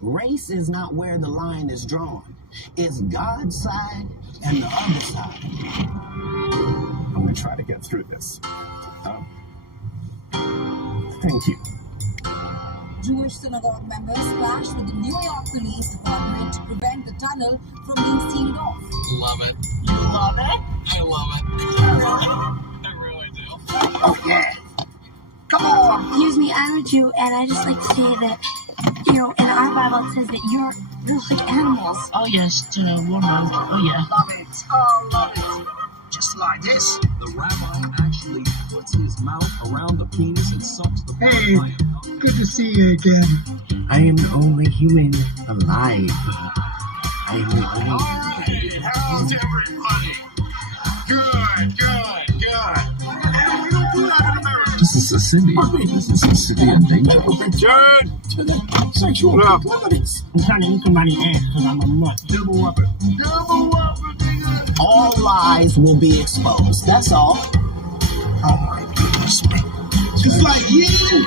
Race is not where the line is drawn. It's God's side and the other side. I'm going to try to get through this. Thank you. Jewish synagogue members clashed with the New York Police Department to prevent the tunnel from being sealed off. Love it. You love it? I love it. I really do. Oh, yeah. Come on. Excuse me, I'm a Jew, and I just like to say that, in our Bible it says that you're like animals. Oh, yes, one road. Oh, yeah. Love it. Oh, love it. Just like this. The rabbi actually puts his mouth around the penis and sucks the blood. Hey, good to see you again. I am the only human alive. I am the only... Hey, how's everybody? Good. Hey, we don't do that in America. This is a city. This is a city in danger. Return to the sexual proclivities. I'm trying to eat somebody's ass because I'm a mutt. double weapon. Double weapon, nigga. All lies will be exposed. That's all. Oh my goodness me. It's like you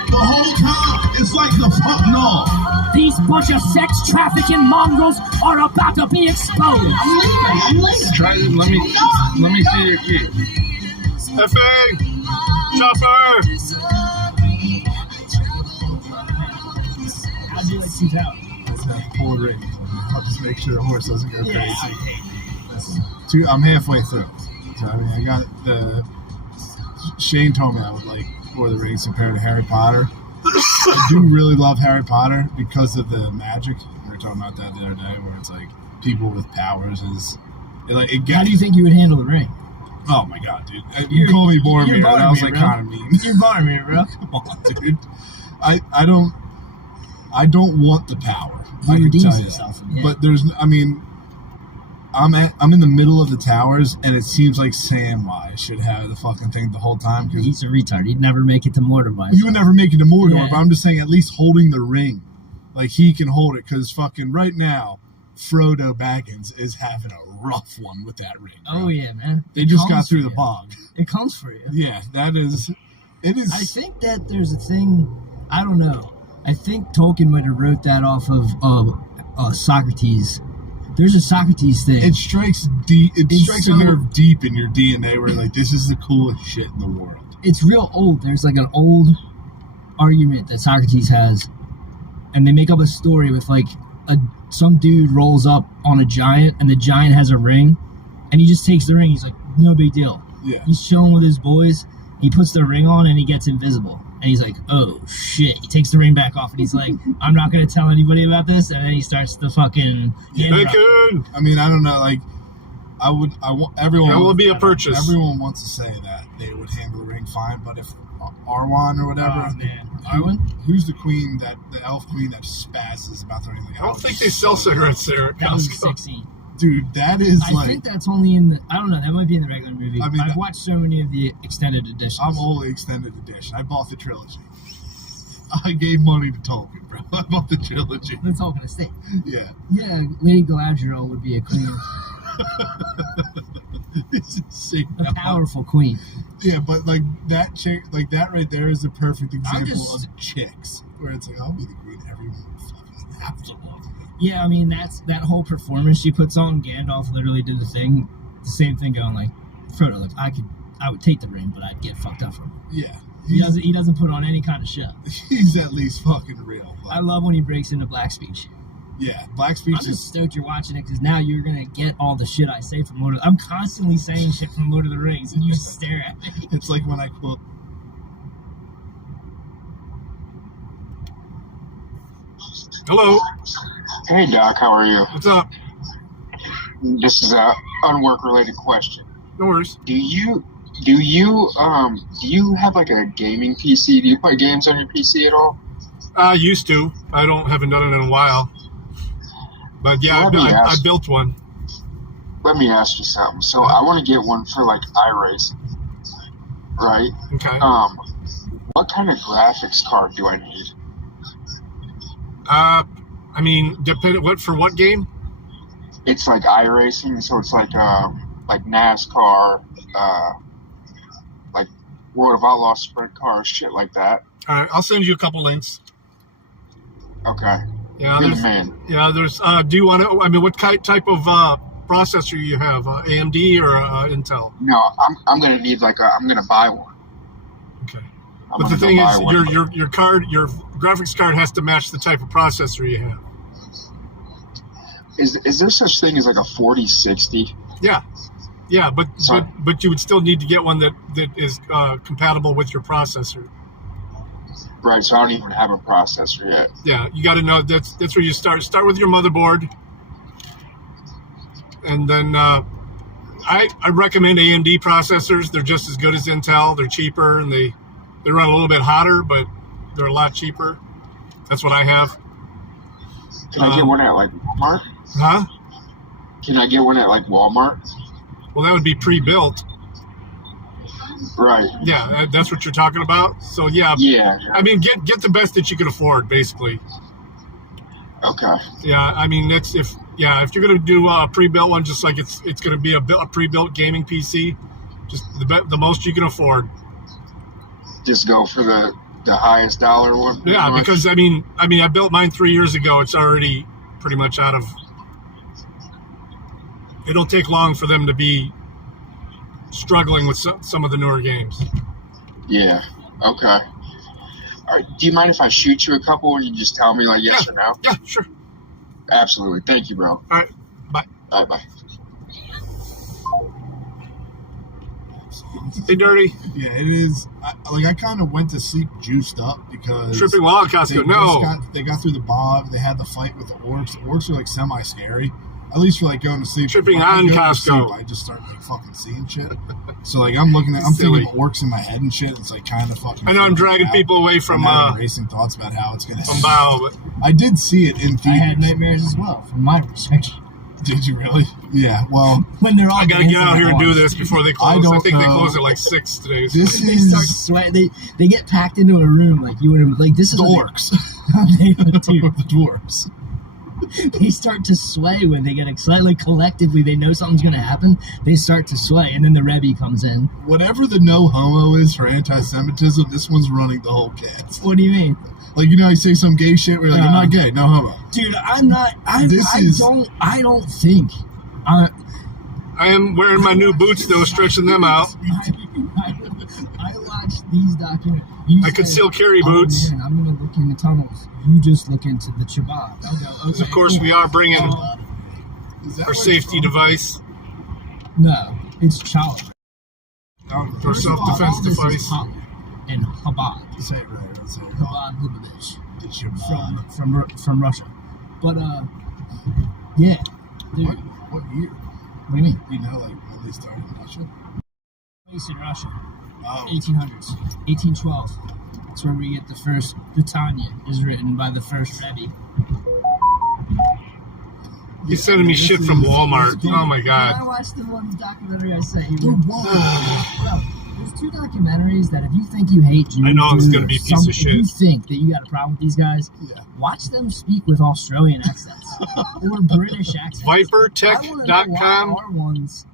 the whole time. It's like the fuck no. These bunch of sex trafficking mongrels are about to be exposed. I'm leaving. Try this. Let me see your key. F.A. Chopper. I'll do it 2,000. Let's have pull the ring. I'll just make sure the horse doesn't go crazy. I'm halfway through. So, I got the... Shane told me I would like Lord of the Rings compared to Harry Potter. I do really love Harry Potter because of the magic. We were talking about that the other day, where it's like people with powers is How do you think you would handle the ring? Oh my god, dude! You call me Boromir, and I was like kind of mean. You're Boromir, bro. Come on, dude. I don't want the power. He redeems himself. But there's, I'm in the middle of the towers, and it seems like Samwise should have the fucking thing the whole time. Cause he's a retard. He'd never make it to Mordor by himself. You would never make it to Mordor, Yeah. but I'm just saying at least holding the ring. Like, he can hold it, because fucking right now, Frodo Baggins is having a rough one with that ring. Bro. Oh, yeah, man. They just got through the bog. It comes for you. Yeah, it is. I think that there's a thing, I don't know. I think Tolkien might have wrote that off of Socrates. There's a Socrates thing. It strikes deep. It strikes a nerve deep in your DNA where like this is the coolest shit in the world. It's real old. There's like an old argument that Socrates has, and they make up a story with like some dude rolls up on a giant, and the giant has a ring, and he just takes the ring. He's like, no big deal. Yeah. He's chilling with his boys. He puts the ring on, and he gets invisible. And he's like, oh, shit. He takes the ring back off, and he's like, I'm not going to tell anybody about this. And then he starts to fucking... Bacon! I mean, I don't know. Like, I want everyone... That will be a purchase. Everyone wants to say that they would handle the ring fine, but if Arwen or whatever... Oh, man. Arwen? Who's the queen, the elf queen that spazzes about the ring? Like, I don't think they sell cigarettes there at That was Costco. 16. Dude, that is I think that's only in the... I don't know. That might be in the regular movie. I mean, I've watched so many of the extended editions. I'm only extended edition. I bought the trilogy. I gave money to Tolkien, bro. I bought the trilogy. The Tolkien estate. Yeah. Yeah, Lady Galadriel would be a queen. It's insane. A powerful queen. Yeah, but like that chick, like that right there is the perfect example of chicks, where it's like, I'll be the queen. Everyone will fucking have to love me. Yeah, I mean, that whole performance she puts on. Gandalf literally did the same thing, going like, Frodo, like I would take the ring, but I'd get fucked up from him. Yeah, he doesn't put on any kind of show. He's at least fucking real. I love when he breaks into black speech. Yeah, black speech I'm just stoked you're watching it because now you're gonna get all the shit I say from Lord of the... I'm constantly saying shit from Lord of the Rings, and you stare at me. It's like when I quote. Hello. Hey, Doc, how are you? What's up? This is a unwork-related question. No worries. Do you have like a gaming PC? Do you play games on your PC at all? I used to. Haven't done it in a while. But yeah, I built one. Let me ask you something. So I want to get one for like iRacing, right? Okay. What kind of graphics card do I need? I mean, for what game? It's like iRacing, so it's like NASCAR, like World of Outlaws sprint cars, shit like that. All right, I'll send you a couple links. Okay. Yeah, You're there's, the man. yeah, there's. Do you want to? I mean, what type of processor you have? AMD or Intel? No, I'm gonna need I'm gonna buy one. Okay. I'm But the gonna go thing buy is, one. your graphics card has to match the type of processor you have. Is there such thing as like a 4060? Yeah, but So- but you would still need to get one that is compatible with your processor. Right, so I don't even have a processor yet. Yeah, you got to know that's where you start. Start with your motherboard, and then I recommend AMD processors. They're just as good as Intel. They're cheaper and they run a little bit hotter, but they're a lot cheaper. That's what I have. Can I get one at like Walmart? Huh? Can I get one at like Walmart? Well, that would be pre-built. Right. Yeah, that's what you're talking about. So yeah, Yeah. I mean, get the best that you can afford, basically. Okay. Yeah, I mean that's if you're gonna do a pre-built one, just like it's gonna be a pre-built gaming PC, just the most you can afford. Just go for the highest dollar one. pretty Yeah, much? because I mean I built mine 3 years ago. It's already pretty much out of. It'll take long for them to be struggling with some of the newer games. Yeah. Okay. All right. Do you mind if I shoot you a couple and you just tell me like yes or no? Yeah, sure. Absolutely. Thank you, bro. All right, bye. All right, bye. Hey, Dirty. Yeah, it is. I kind of went to sleep juiced up because Tripping while at Costco. No. they got through the bog. They had the fight with the orcs. The orcs are like semi-scary. At least for like going to sleep. Tripping When I on go to Costco. sleep, I just start like fucking seeing shit. So like I'm Silly. thinking orcs in my head and shit. It's like kind of fucking. I know I'm freaking dragging out. people away from I'm having racing thoughts about how it's gonna. Bao, but I did see it in I theaters. had nightmares as well from my research. Did you really? Yeah. Well, When they're all I gotta get out here and do dancing at this before they I close. I, don't think they know. close at like 6 today. So. this They start is sweating. They get packed into a room like you would have. Like this is the what orcs. they do. The dwarves. They start to sway when they get excited. Like collectively, they know something's going to happen. They start to sway, and then the Rebbe comes in. Whatever the no homo is for anti-Semitism, this one's running the whole cast. What do you mean, Like, you know, you say some gay shit where you're like, I'm not gay, no homo. dude? I'm not. I don't think. I am wearing my new boots though, stretching them out. I watched these documentaries. You I could said, still carry "Oh, boots. man, I'm going to look in the tunnels. You just look into the Shabbat. I'll go, Because okay, of course we are bringing Is that our what safety it's device, No, it's child. called? our self-defense This is device. Chabad and Chabad. Say it right. Say it right. Chabad Lubavitch. The Shabbat. from Russia. But yeah, dude. What year? What do you mean? You know, like, when they started in Russia? Based in Russia, Oh. 1800s, 1812. That's where we get the first. The Tanya is written by the first Rebbe. He's sending me shit from Walmart. Oh my I god. watched the one documentary I sent you. Dude, what? Bro, there's 2 documentaries that if you think you hate Jews, I know it's Jews, gonna be a or piece of something- shit. If you think that you got a problem with these guys, Yeah. watch them speak with Australian accents or British accents. I wanna know Vipertech.com. why our ones.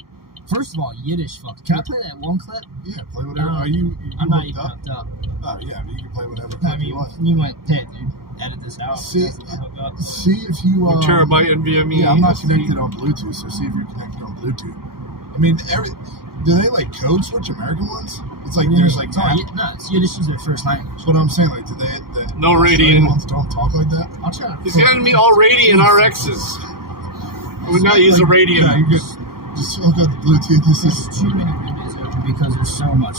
First of all, Yiddish fuck. Can I play that one clip? Yeah, play whatever. No, Are you I'm not hooked even up? hooked up. Oh, yeah, but you can play whatever I clip you mean, want. you might, hey, dude, edit this out. See- That's not hooked up. See if you... 1 terabyte NVMe. Yeah, I'm not connected on Bluetooth, so see if you're connected on Bluetooth. I mean, do they, like, code switch American ones? It's like, there's, like... It's Yiddish is their first language. But I'm saying, like, do they... No Australian Radian. ones don't talk like that? I'll try to. He's handing me all Radian RXs. I would not use a Yeah, Radian. you're good. Just hook up the Bluetooth. There's too many videos open because there's so much.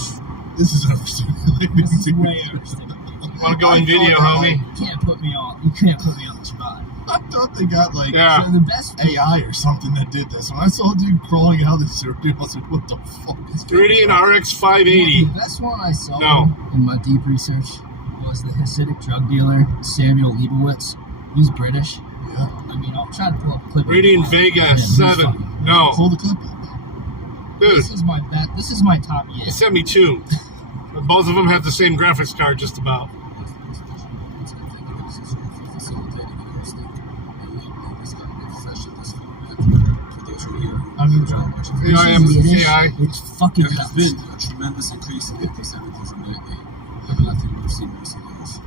This is overstimulating. This is way overstimulating. Want to go in video, homie? You can't put me on. You can't put me on the spot. I thought they got, like, Yeah. So the best AI or something that did this. When I saw a dude crawling out of the sewer, I was like, what the fuck is going Radian on? RX 580. The best one I saw No. in my deep research was the Hasidic drug dealer Samuel Leibowitz. He's British. Yeah. I mean, I'll try to pull up a clip. Radian Vega 7. No. Pull the clip up. Dude, This is my bet. This is my top he yet. sent me 2. Both of them have the same graphics card, just about. I'm drunk. Yeah, I am This is Yiddish. AI. It's fucking There has nuts. been a tremendous increase in anti-Semitism lately. have nothing we've seen recently is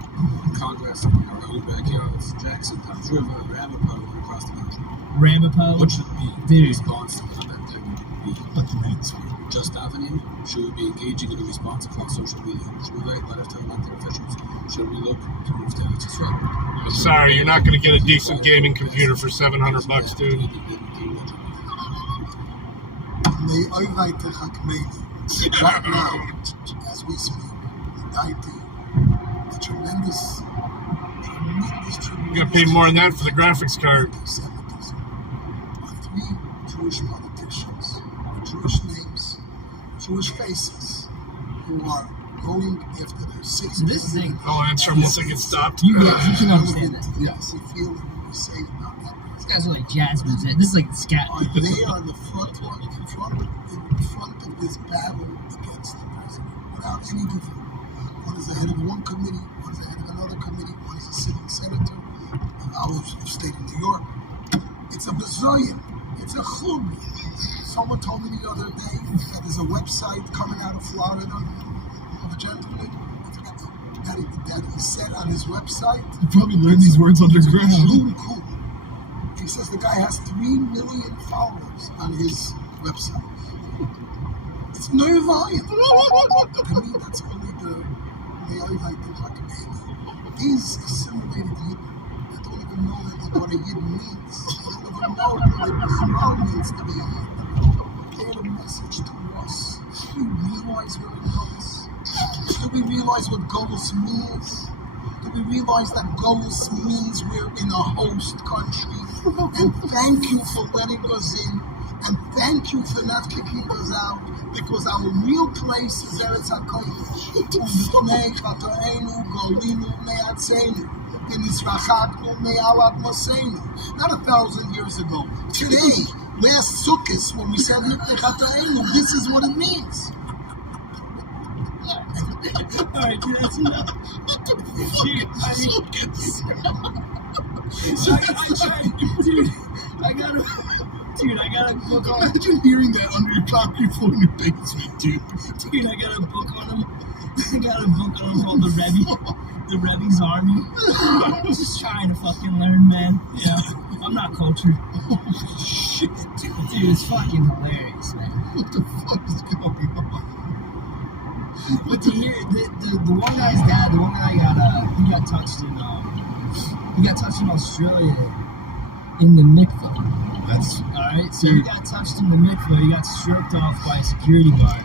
Congress in our own backyards, Jackson, Tom's River, Ramapo, and across the country. Ramapo? What should be the response to comment that would be? Let the man speak. Just Avenue? Should we be engaging in a response across social media? Should we write letters to elected officials? Should we look to move to Israel? I'm sorry, you're not going to get a decent gaming computer for $700, dude. May I write to Hakmeni right now, as we speak, indicting the tremendous You're going to pay more than that for the graphics card. anti-Semitism by 3 Jewish politicians with Jewish names, Jewish faces, who are going after their 6 So this thing, I'll answer him once I get stopped. you can understand that. Yes, we feel what we say about that. These guys are like jazz music. This is like scat. They are the front of this battle against the president without any difference. One is the head of one committee, one is the head of another committee, one is a sitting senator of our state of New York. It's a bazillion. It's a chub. Someone told me the other day that there's a website coming out of Florida of a gentleman that he said on his website. You probably learned these words underground. He says the guy has 3 million followers on his website. It's no volume. To me, that's only the These assimilated Yidden that don't even know what a Yidden means. They don't even know what it means to be a Yidden. They had a message to us. Do we realize we're in Golos? Do we realize what Golos means? Do we realize that Golos means we're in a host country? And thank you for letting us in. And thank you for not kicking us out, because our real place is Eretz HaKodesh. U'mifnei chatoenu golinu me'atzenu, v'nizrachaknu me'al admoseinu. Not 1,000 years ago. Today, last Sukkot, when we said U'mifnei chatoenu, this is what it means. Alright, dude, that's enough. Dude, I got a book on. Imagine hearing that under your concrete floor in your basement, dude. Dude, I got a book on him. I got a book on him called The Rebbe's Army. I'm just trying to fucking learn, man. Yeah, I'm not cultured. Shit, Dude, it's fucking hilarious, man. what the fuck is going on? But to hear the one guy's dad, the one guy he got touched in Australia in the mikvah. That's alright. So he got touched in the mikvah. He got stroked off by a security guard.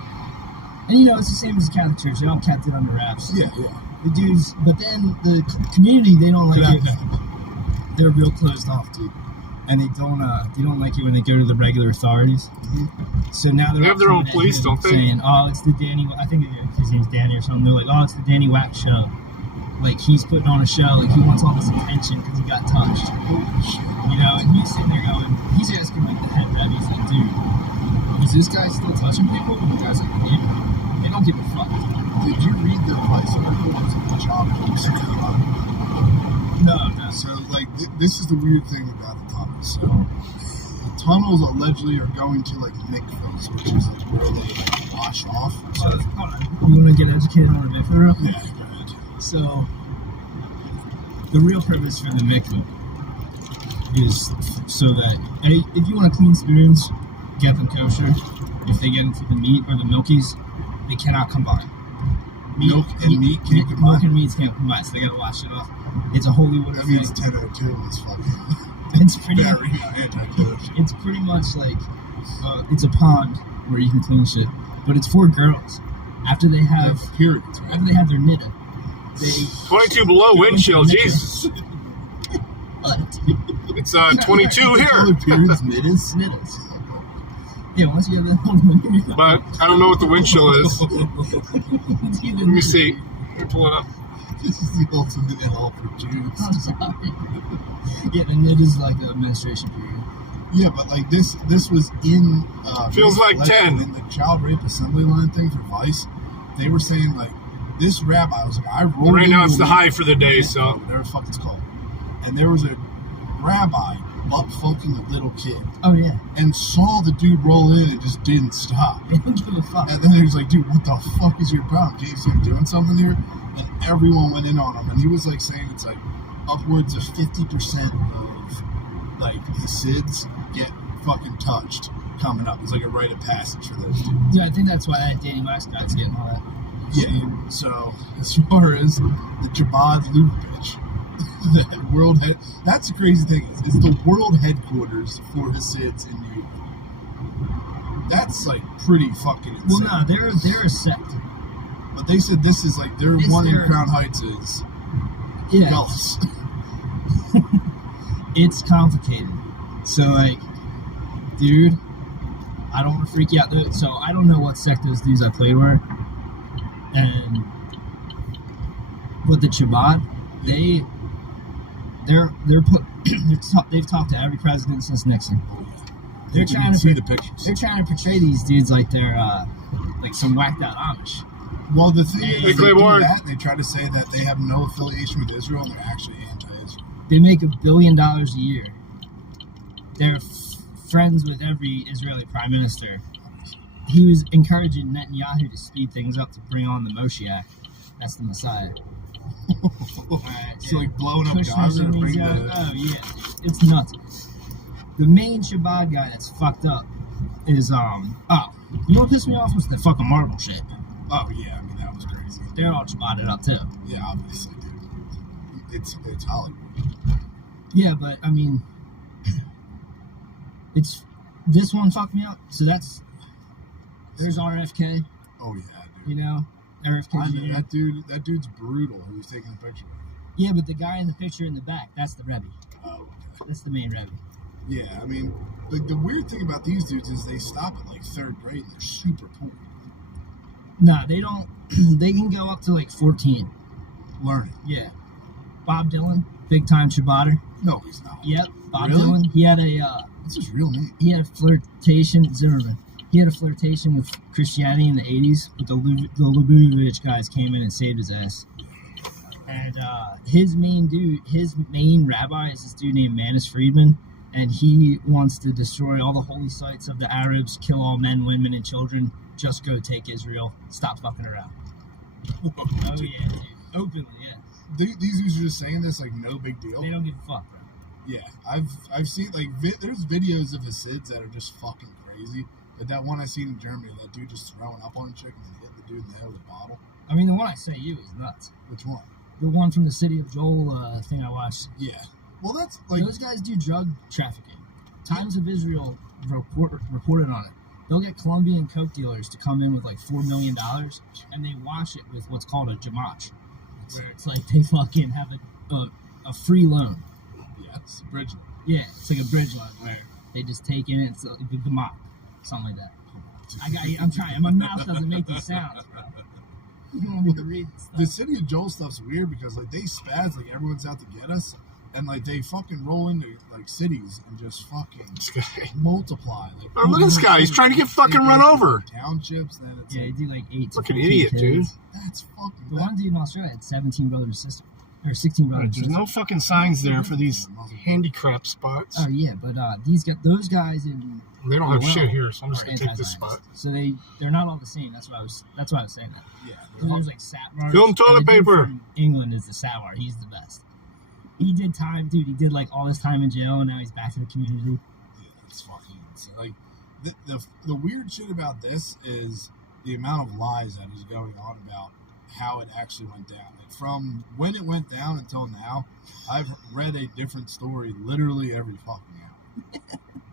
And it's the same as the Catholic Church. They all kept it under wraps. yeah. The dudes, but then the community, they don't like it. They're real closed off, dude. And they don't like it when they go to the regular authorities. Mm-hmm. So now they have their own police, don't they? Saying, oh, it's the Danny. I think his name's Danny or something. They're like, oh, it's the Danny Wack show. Like he's putting on a show. Like he wants all this attention because he got touched. And he's sitting there going, he's asking like the head Rebbe. He's like, dude, is this guy still touching people? And the guy's like, yeah. They don't give a fuck. Did you read the Vice article? It was a job. No. So, this is the weird thing about the tunnels. So, the tunnels allegedly are going to, mikvahs, which is where they, wash off. So, hold on. You want to get educated on a mikvah real quick? Yeah, go ahead. So, the real purpose for the mikvah is so that, if you want to clean spoons, get them kosher. If they get into the meat or the milkies, they cannot combine. Milk and meat can't combine? Milk and meat can't combine, so they gotta wash it off. It's a holy water thing. That means 1002 is fucking it's pretty very anti-kosher. It's pretty much like, it's a pond where you can clean shit. But it's for girls. After they have periods, right? After they have their niddah, they 22 below wind chill, Jesus. It's 22 here. Periods, niddas? Yeah, once you have that one. But I don't know what the wind chill is. Let me see. Let me pull it up. This is the ultimate hell for Jews. I'm sorry. Yeah, the nid is like a menstruation period. Yeah, but this was in feels like 10 in the child rape assembly line thing for Vice. They were saying this rabbi was I rolled right now it's the high for the day, so whatever the fuck it's called. And there was a rabbi butt fucking a little kid. Oh yeah. And saw the dude roll in and just didn't stop. They don't give a fuck. And then he was like, dude, what the fuck is your problem? Can't you see him doing something here? And everyone went in on him. And he was like saying it's like upwards of 50% of like the SIDS get fucking touched coming up. It's like a rite of passage for those dudes. Yeah, I think that's why that Danny West guy's getting all that. Yeah, so as far as the Jabad Lubavitch, the world head, that's the crazy thing is the world headquarters for Hasids in New York. That's like pretty fucking insane. Well, no, they're a sect. But they said this is like their one in Crown Heights is Gullis. It's complicated. So like, dude, I don't want to freak you out. So I don't know what sect those dudes I played were. And with the Chabad, they've talked to every president since Nixon. They're trying to see the pictures. They're trying to portray these dudes like they're like some whacked out Amish. Well, the thing is, they do that. They try to say that they have no affiliation with Israel, and they're actually anti-Israel. They make $1 billion a year. They're friends with every Israeli prime minister. He was encouraging Netanyahu to speed things up to bring on the Moshiach. That's the Messiah. So like blowing up Gaza or bringing the... Oh yeah, it's nuts. The main Shabbat guy that's fucked up is you know what pissed me off was the fucking marble shit. Oh yeah, I mean that was crazy. They're all Shabbated up too. Yeah, obviously, dude. It's Hollywood. Yeah, but I mean, it's this one fucked me up. So there's RFK. Oh yeah, dude. You know, RFK. That dude's brutal. Who was taking the picture? Yeah, but the guy in the picture in the back, that's the Rebbe. Oh, okay. That's the main Rebbe. Yeah, I mean, the weird thing about these dudes is they stop at like 3rd grade and they're super poor. Nah, they don't. They can go up to like 14. Learning. Yeah. Bob Dylan, big time Shabbater. No, he's not. Yep, Bob Really? Dylan. He had a. What's his real name? He had a flirtation. Zimmerman. He had a flirtation with Christianity in the 80s, but the Lubavitch guys came in and saved his ass. And his main rabbi is this dude named Manis Friedman, and he wants to destroy all the holy sites of the Arabs, kill all men, women, and children. Just go take Israel. Stop fucking around. Oh yeah, dude. Openly, yeah. These dudes are just saying this like no big deal. They don't give a fuck, bro. Yeah, I've seen like there's videos of Hasids that are just fucking crazy. Like that one I seen in Germany, that dude just throwing up on a chick and then hit the dude in the head with a bottle. I mean, the one I say you is nuts. Which one? The one from the City of Joel thing I watched. Yeah. Well, that's like those guys do drug trafficking. Times of Israel reported on it. They'll get Colombian coke dealers to come in with like $4 million, and they wash it with what's called a jamach, where it's like they fucking have a free loan. Yeah, it's a bridge loan. Yeah, it's like a bridge loan where they just take in it. It's like a jamach, something like that. I'm trying. My mouth doesn't make these sounds, bro. You want me to read this stuff? The City of Joel stuff's weird because like they spaz like everyone's out to get us, and like they fucking roll into like cities and just fucking multiply. Like, oh, look at this guy! He's trying to get fucking run over. Townships, then it's yeah, they do like 8. Fucking idiot, kids. dude. That's fucking. The one dude in Australia had 17 brothers and sisters, or 16 brothers. There's no fucking signs there for these handicap spots. Oh yeah, but those guys in they don't have shit here, so I'm just gonna take this spot. So they're not all the same. That's why I was saying that. Yeah, there's like Satmar. Film toilet paper. England is the Satmar. He's the best. He did time, dude. He did like all this time in jail, and now he's back to the community. Yeah, that's fucking insane. Like the weird shit about this is the amount of lies that is going on about how it actually went down. Like from when it went down until now, I've read a different story literally every fucking hour.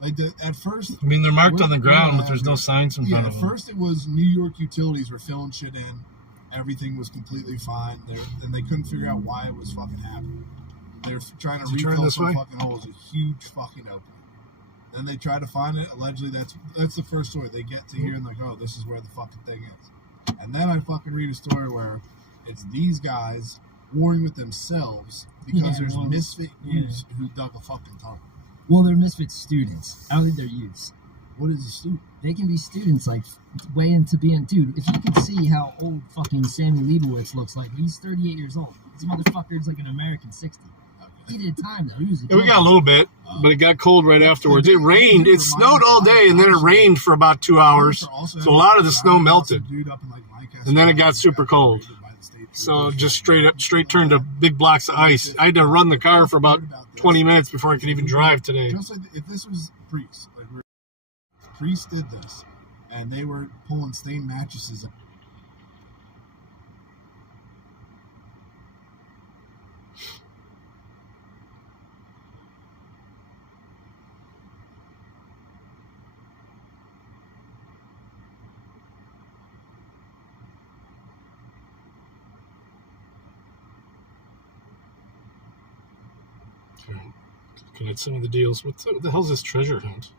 Like at first, I mean, they're marked on the ground, but there's no signs in front of them. At first, it was New York utilities were filling shit in. Everything was completely fine. Then they couldn't figure out why it was fucking happening. They're trying to refill some fucking holes, a huge fucking opening. Then they try to find it. Allegedly, that's the first story they get to hear, and like, oh, this is where the fucking thing is. And then I fucking read a story where it's these guys warring with themselves because there's misfit youths who dug a fucking tunnel. Well, they're misfit students. I don't think they're youths. What is a student? They can be students, like, way into being... Dude, if you could see how old fucking Sammy Leibowitz looks like, he's 38 years old. This motherfucker's like an American 60. Okay. heated time though. Usually Yeah, we got a little bit, but it got cold right afterwards. It rained. It snowed all day, and then it rained for about 2 hours. So a lot of the snow melted, and then it got super cold. So just straight turned to big blocks of ice. I had to run the car for about 20 minutes before I could even drive today. Just like if this was priests, like priests did this, and they were pulling stained mattresses. Looking at some of the deals. What the hell's this treasure hunt?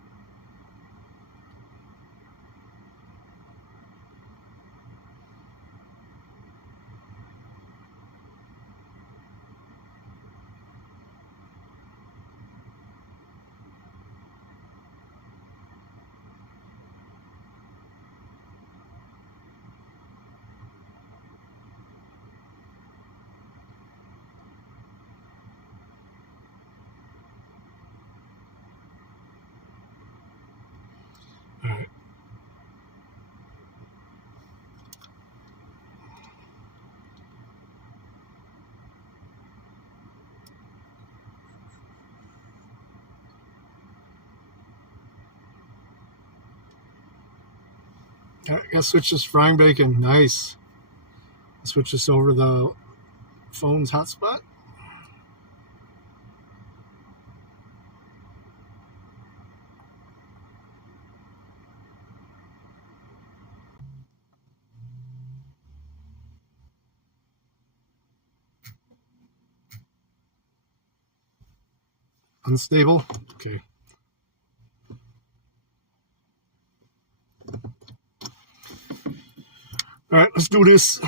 All right. All right, gotta switch this frying bacon. Nice. Switch this over the phone's hotspot. Unstable. Okay. All right, let's do this.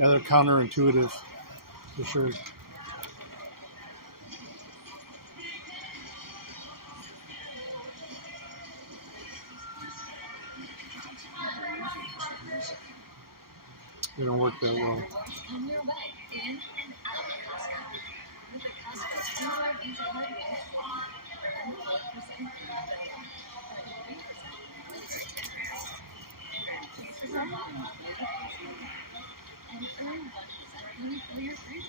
Yeah, they're counterintuitive, for sure. They don't work that well. On your way in and out of Costco. With the Costco $2 Visa Card, earn 4% day off, 3% and earn 1% money for your cruise.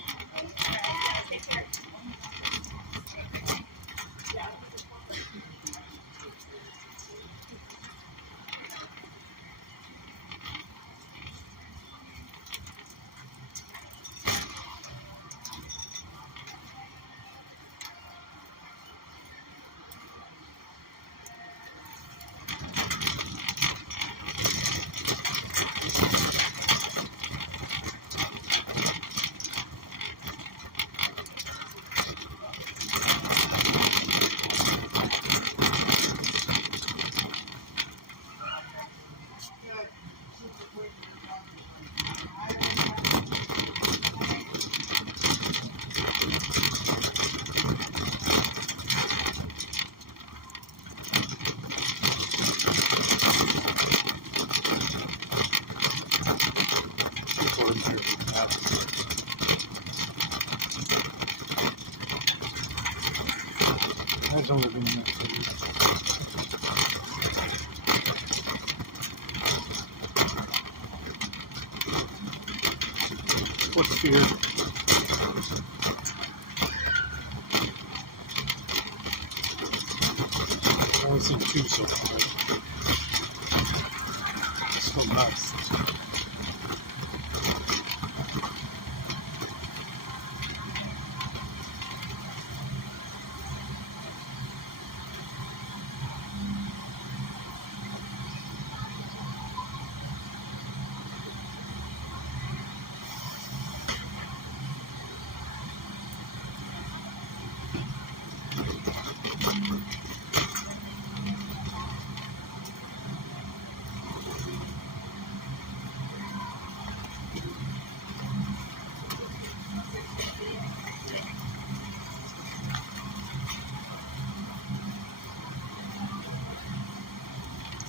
That's only been that. What's here? I've only seen 2 so far. It's so nuts.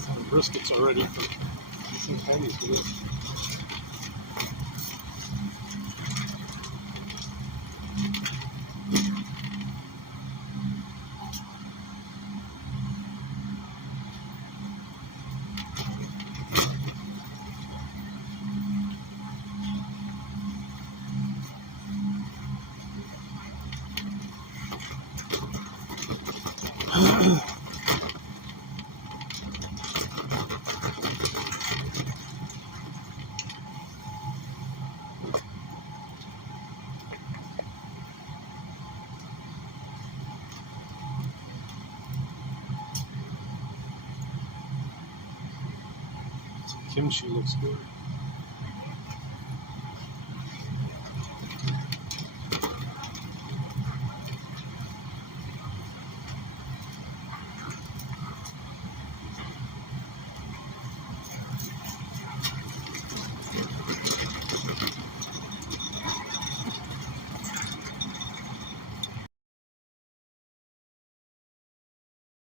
Some briskets already for some pennies with it. Kimchi looks good.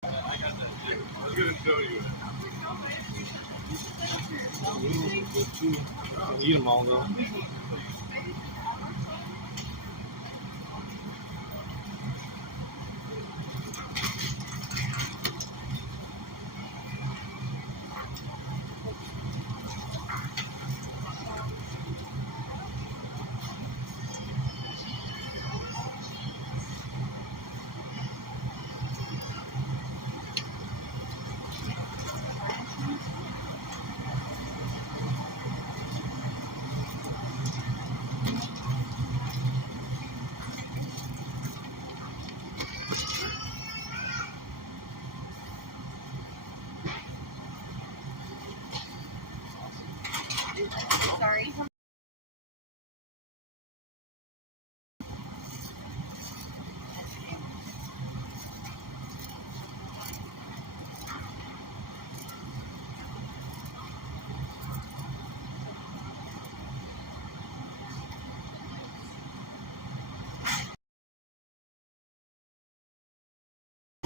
I'm gonna show you. I'll eat them all though.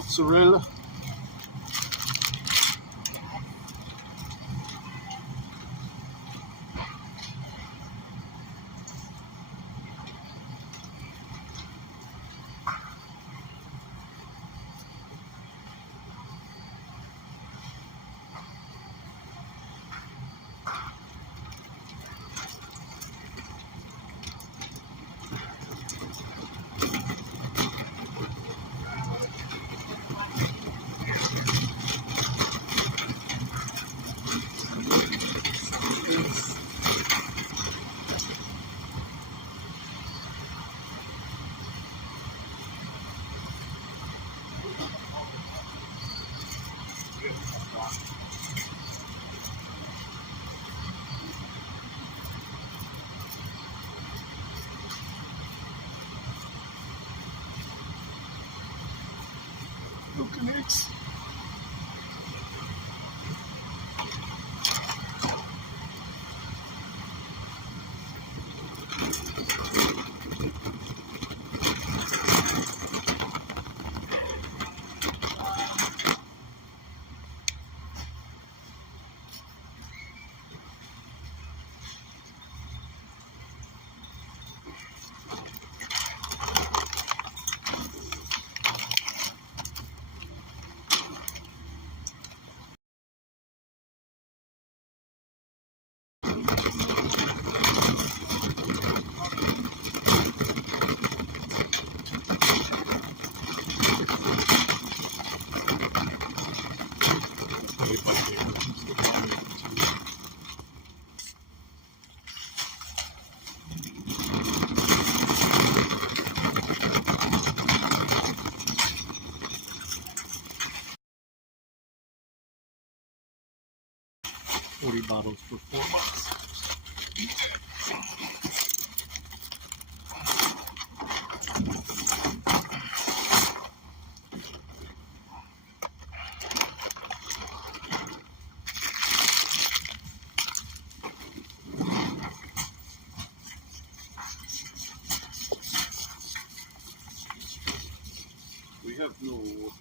mozzarella. Coconuts. $40 bottles for $4. We have no water.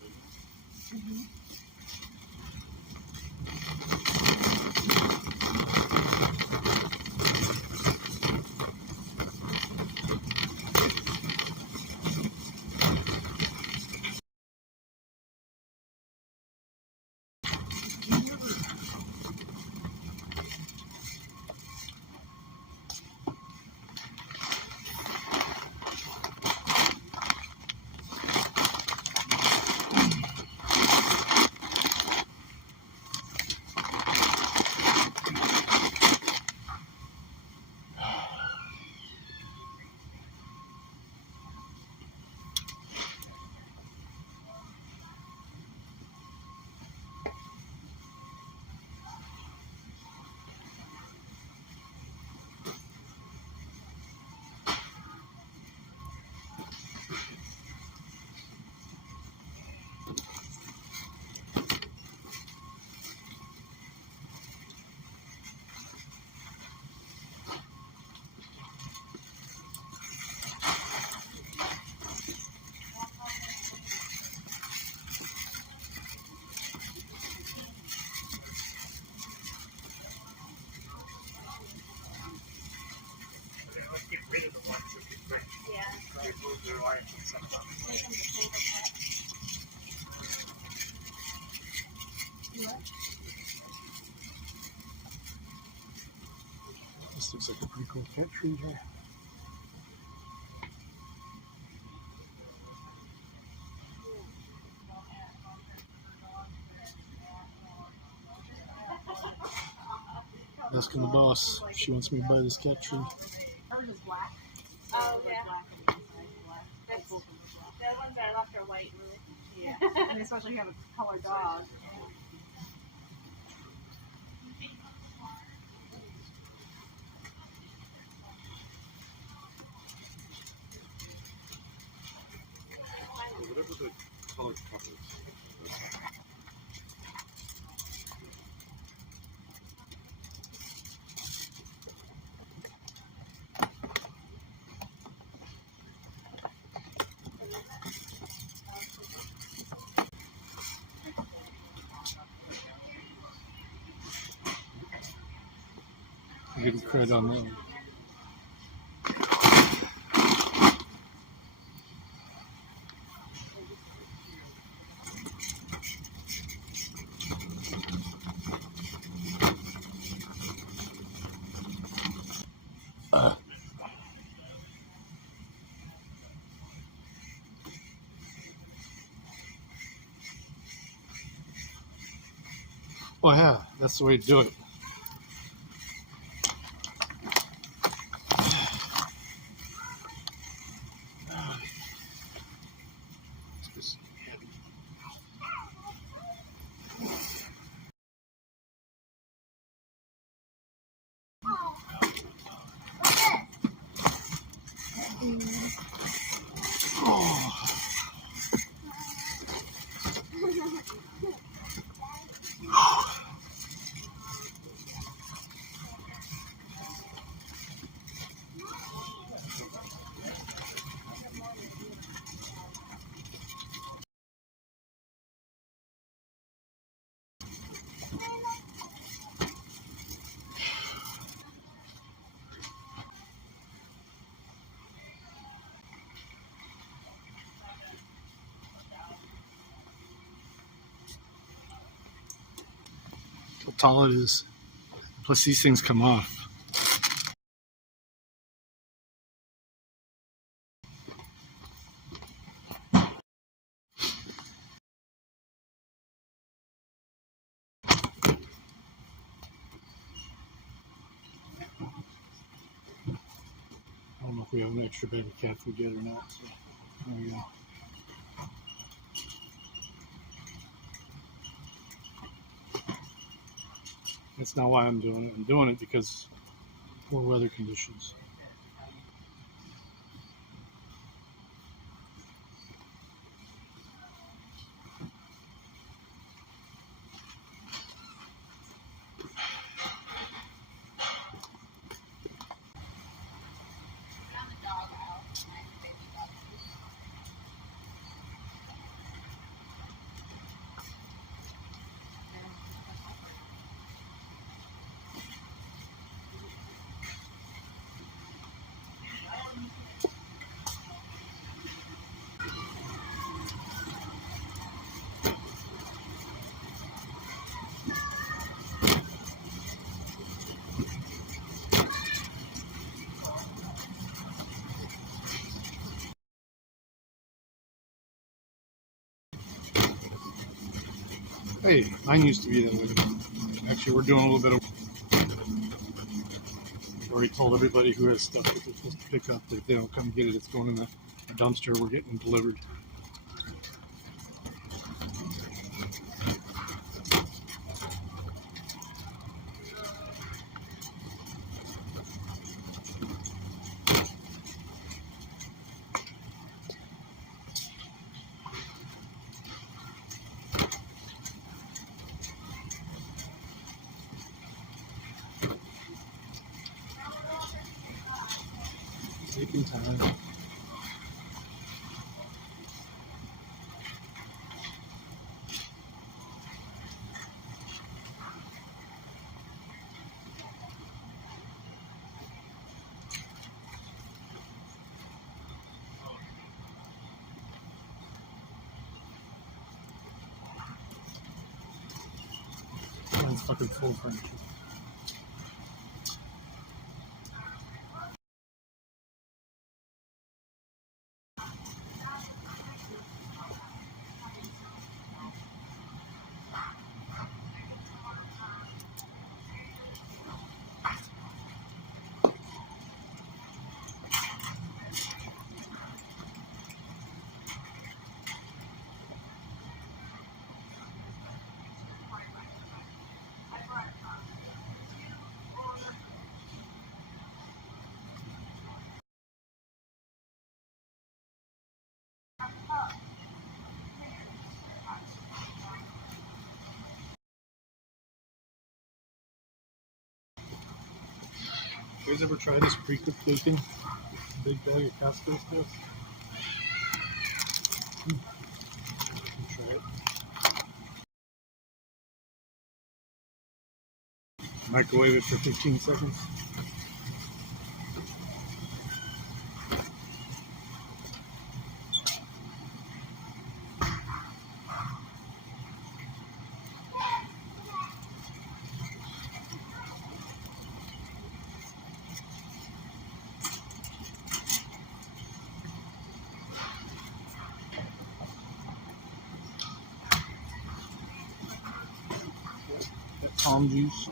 This looks like a pretty cool cat tree here. Asking the boss if she wants me to buy this cat tree. Hers is black. Oh, yeah. That's, the other ones that I left are white. Yeah. And especially if you have a colored dog. Whatever the color covers. Give him credit on that one. Oh yeah, that's the way to do it. How tall it is. Plus these things come off. I don't know if we have an extra bag of cat food yet or not. So there we go. That's not why I'm doing it. I'm doing it because of poor weather conditions. Hey, mine used to be that way. Actually, we're doing a little bit of... I've already told everybody who has stuff that they're supposed to pick up that if they don't come get it, it's going in the dumpster. We're getting it delivered. Taking time. Mine's fucking full of furniture. You guys ever try this pre-cooked bacon? Big bag of Costco stuff? Try it. Microwave it for 15 seconds. palm juice.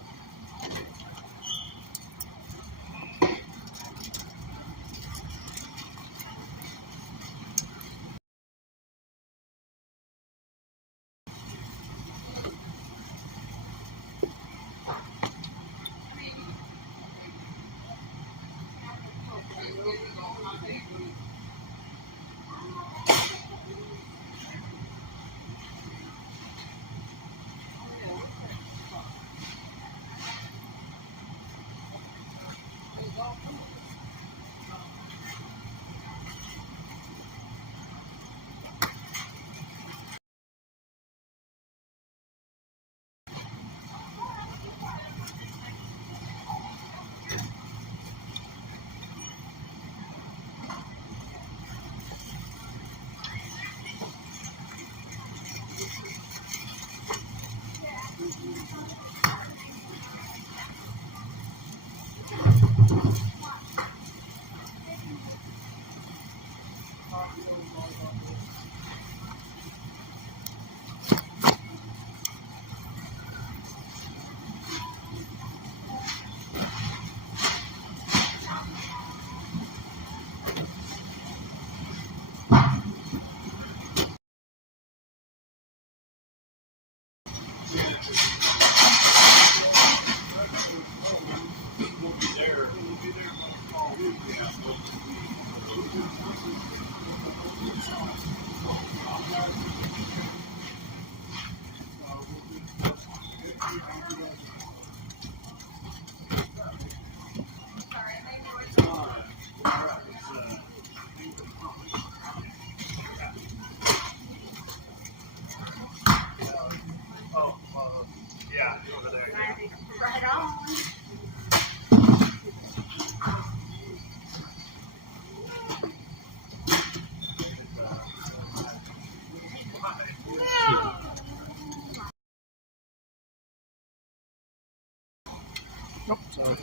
Nope, sorry.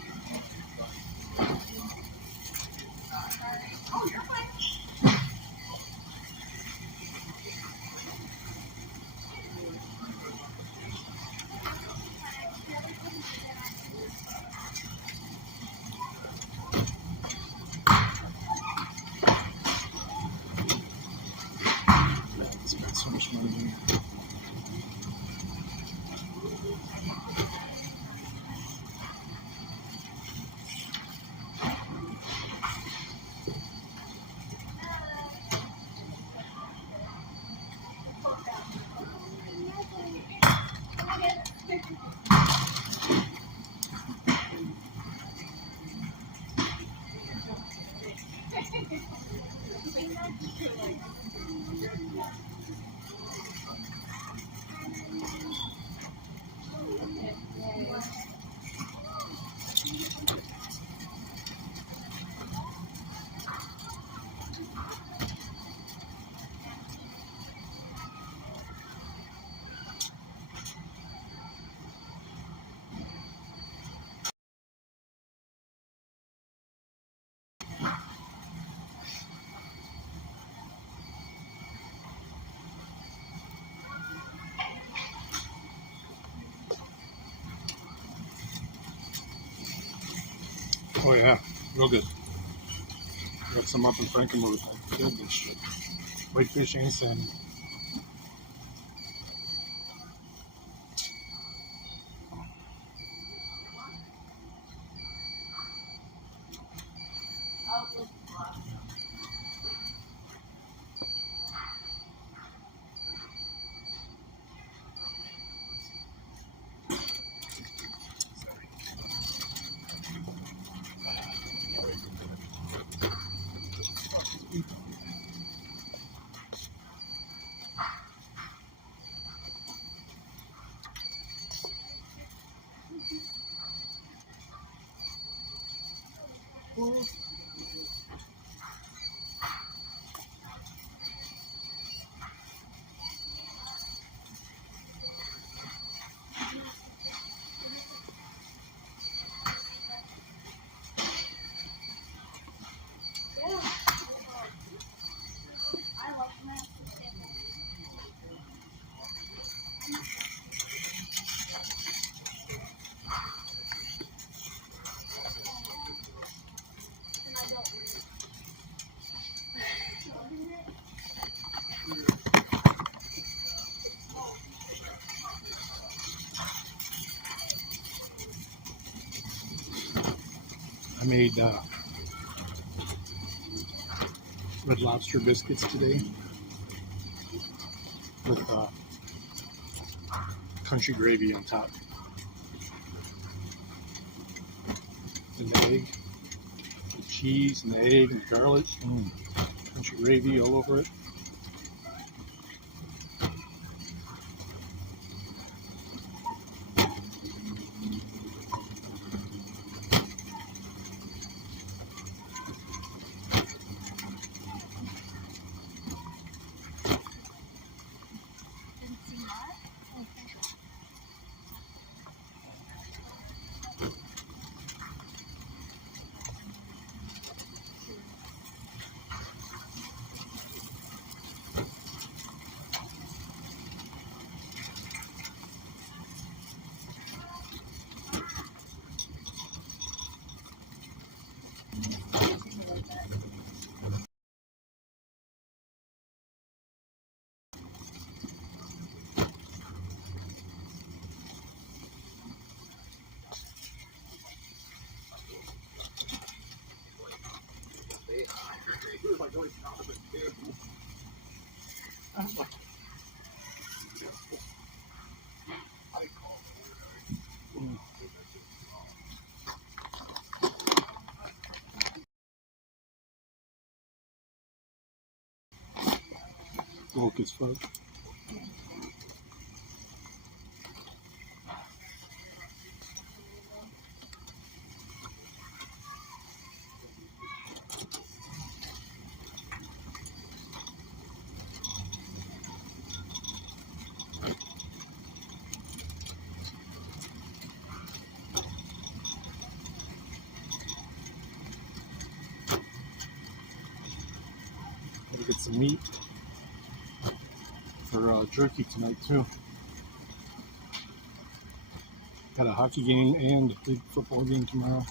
Spent so much money here. Oh yeah, real good. Got some up in Frankenmuth. Good this shit. Whitefish and salmon. made Red Lobster biscuits today with country gravy on top. And the egg, the cheese, and the egg, and the garlic, country gravy all over it. Woke as fuck. Gotta get some meat for jerky tonight too. Got a hockey game and a big football game tomorrow.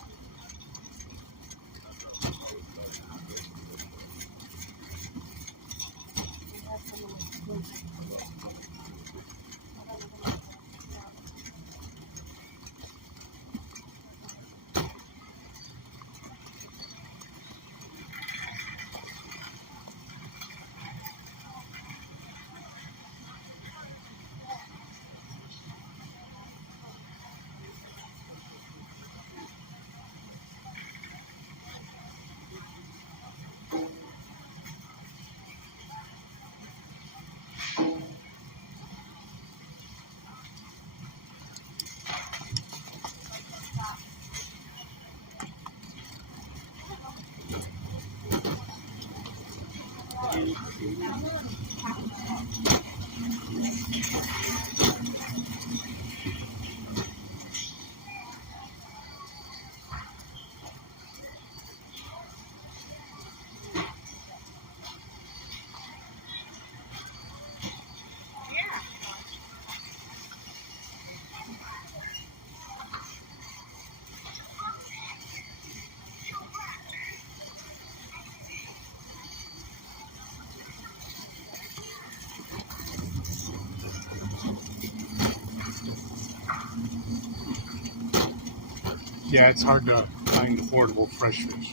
Yeah, it's hard to find affordable fresh fish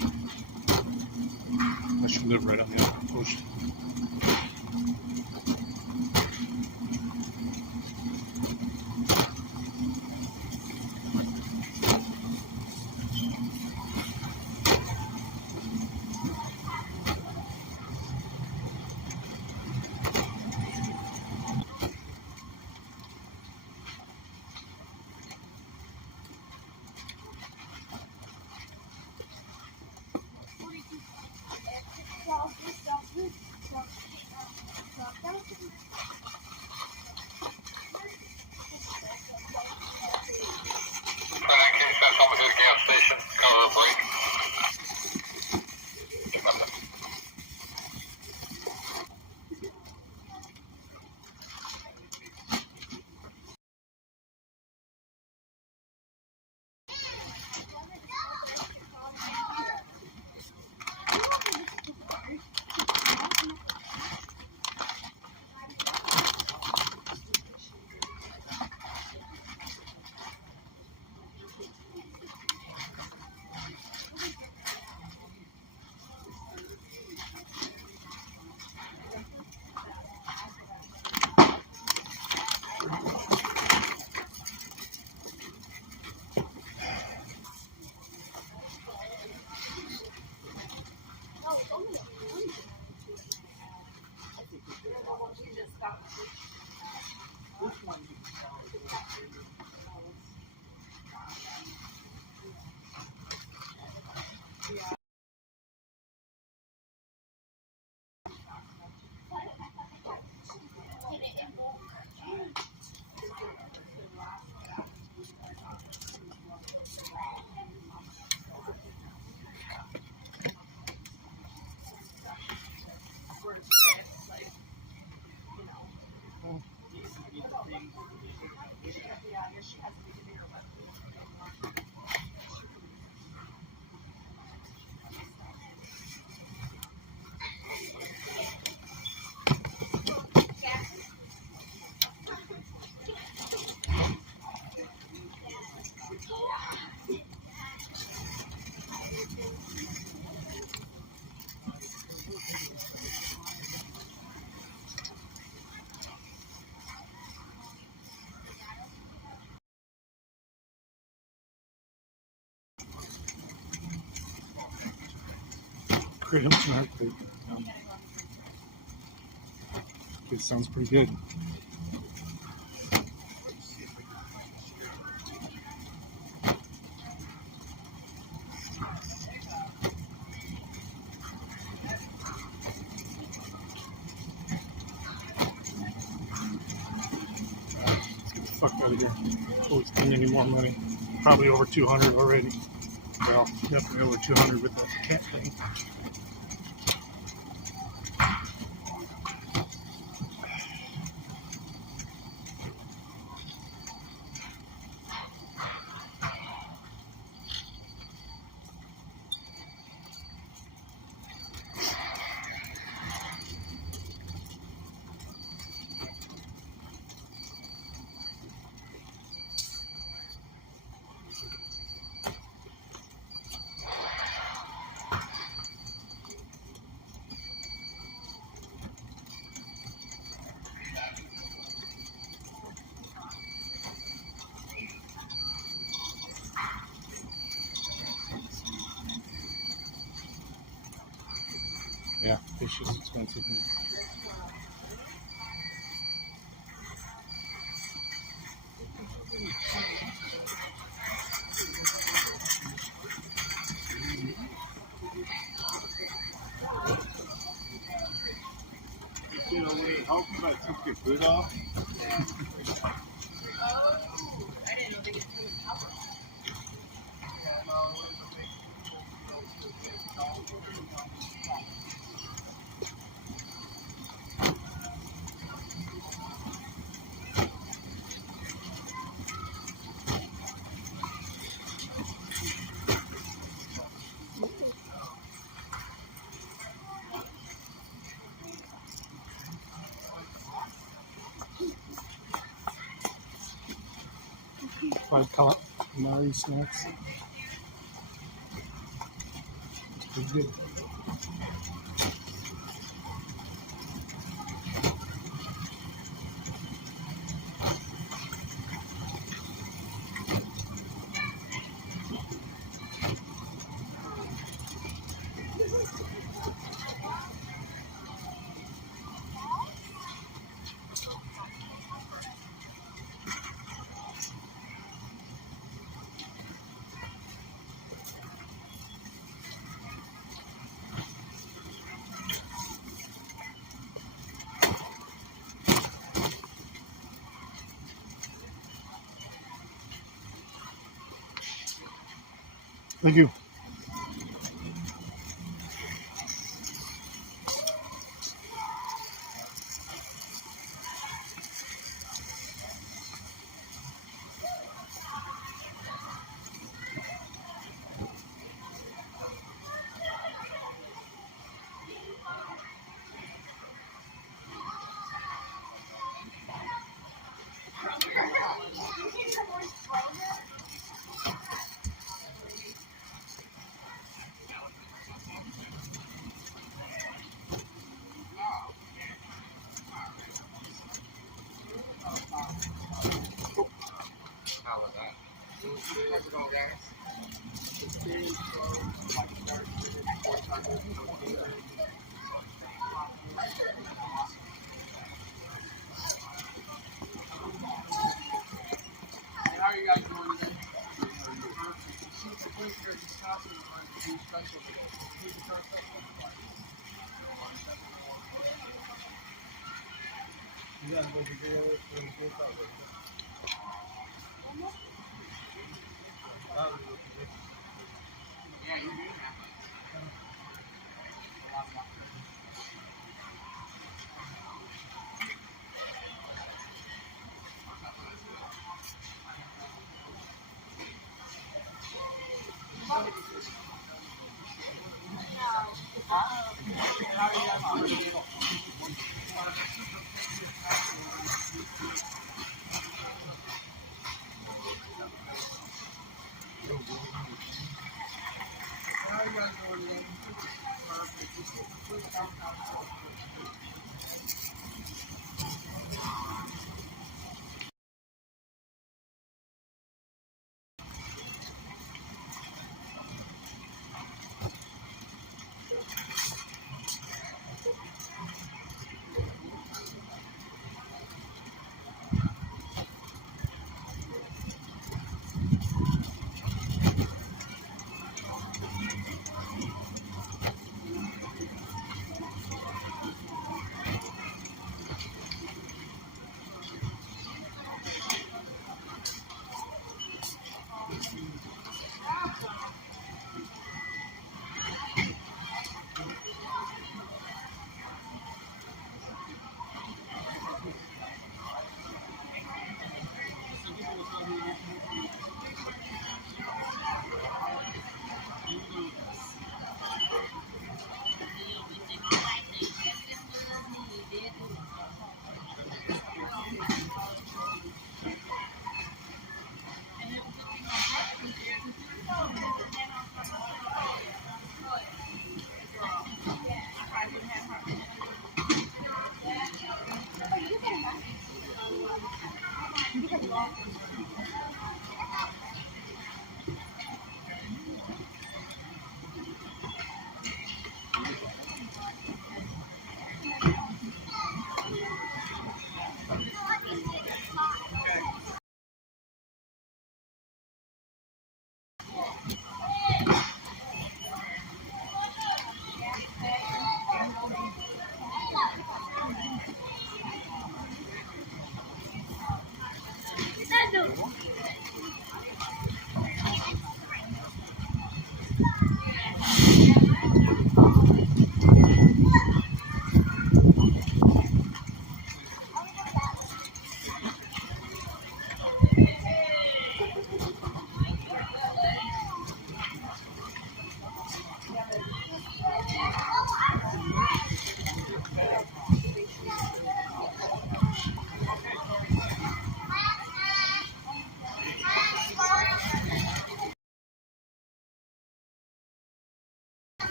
unless you live right on the ocean. Kratom's not great. It sounds pretty good. Fuck out of here. Oh, it's getting any more money. Probably over 200 already. Well, definitely over 200 with that cat thing. Yeah, fish is expensive. Help if I took your boot off? I didn't know they could do it copper. Five calamari snacks. It's pretty good. Thank you.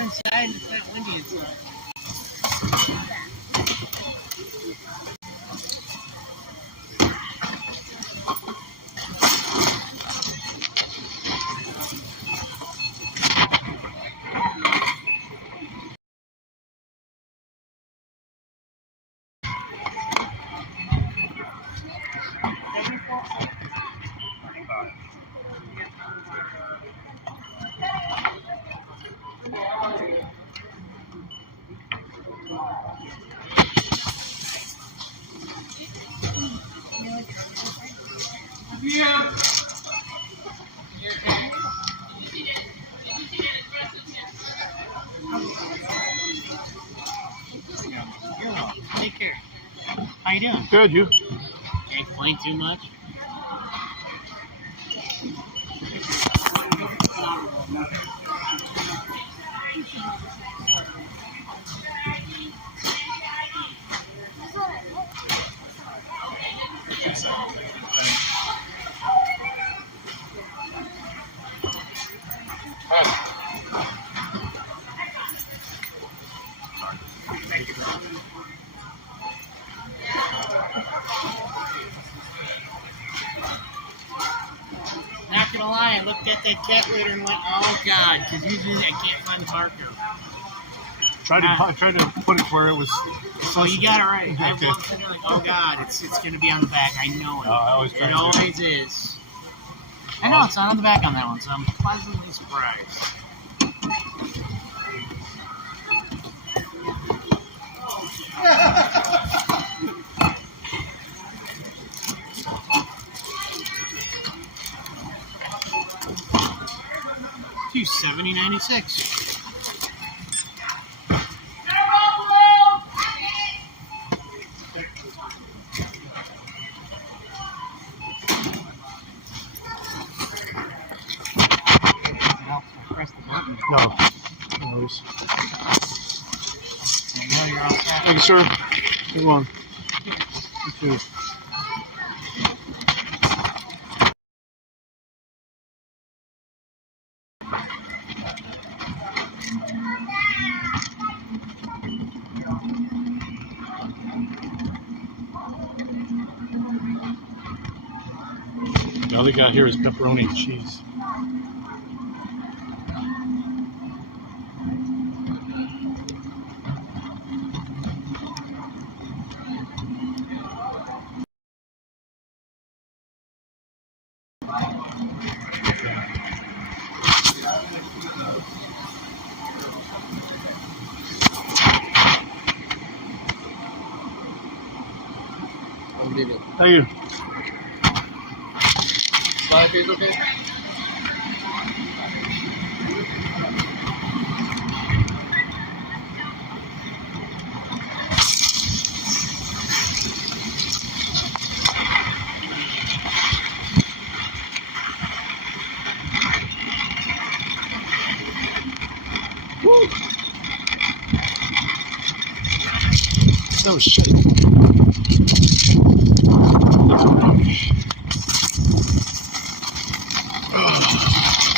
Inside, it's not windy inside. Yeah. You're okay. You're welcome. Take care. How you doing? Good, you? Can't complain too much. gonna lie, I looked at that cat litter and went, "Oh God," because usually I can't find the barcode. Tried to put it where it was. So you got it right. I Okay. walked in there like, "Oh God, it's gonna be on the back." I know it. I always try It to do always is. I know it's not on the back on that one, so I'm pleasantly surprised. $270.96. Press the button. No. No worries. There you go, you're all set. Thank you, sir. Good one. You too. All they got here is pepperoni and cheese. Thank you. Slide is okay? Woo. Oh shit.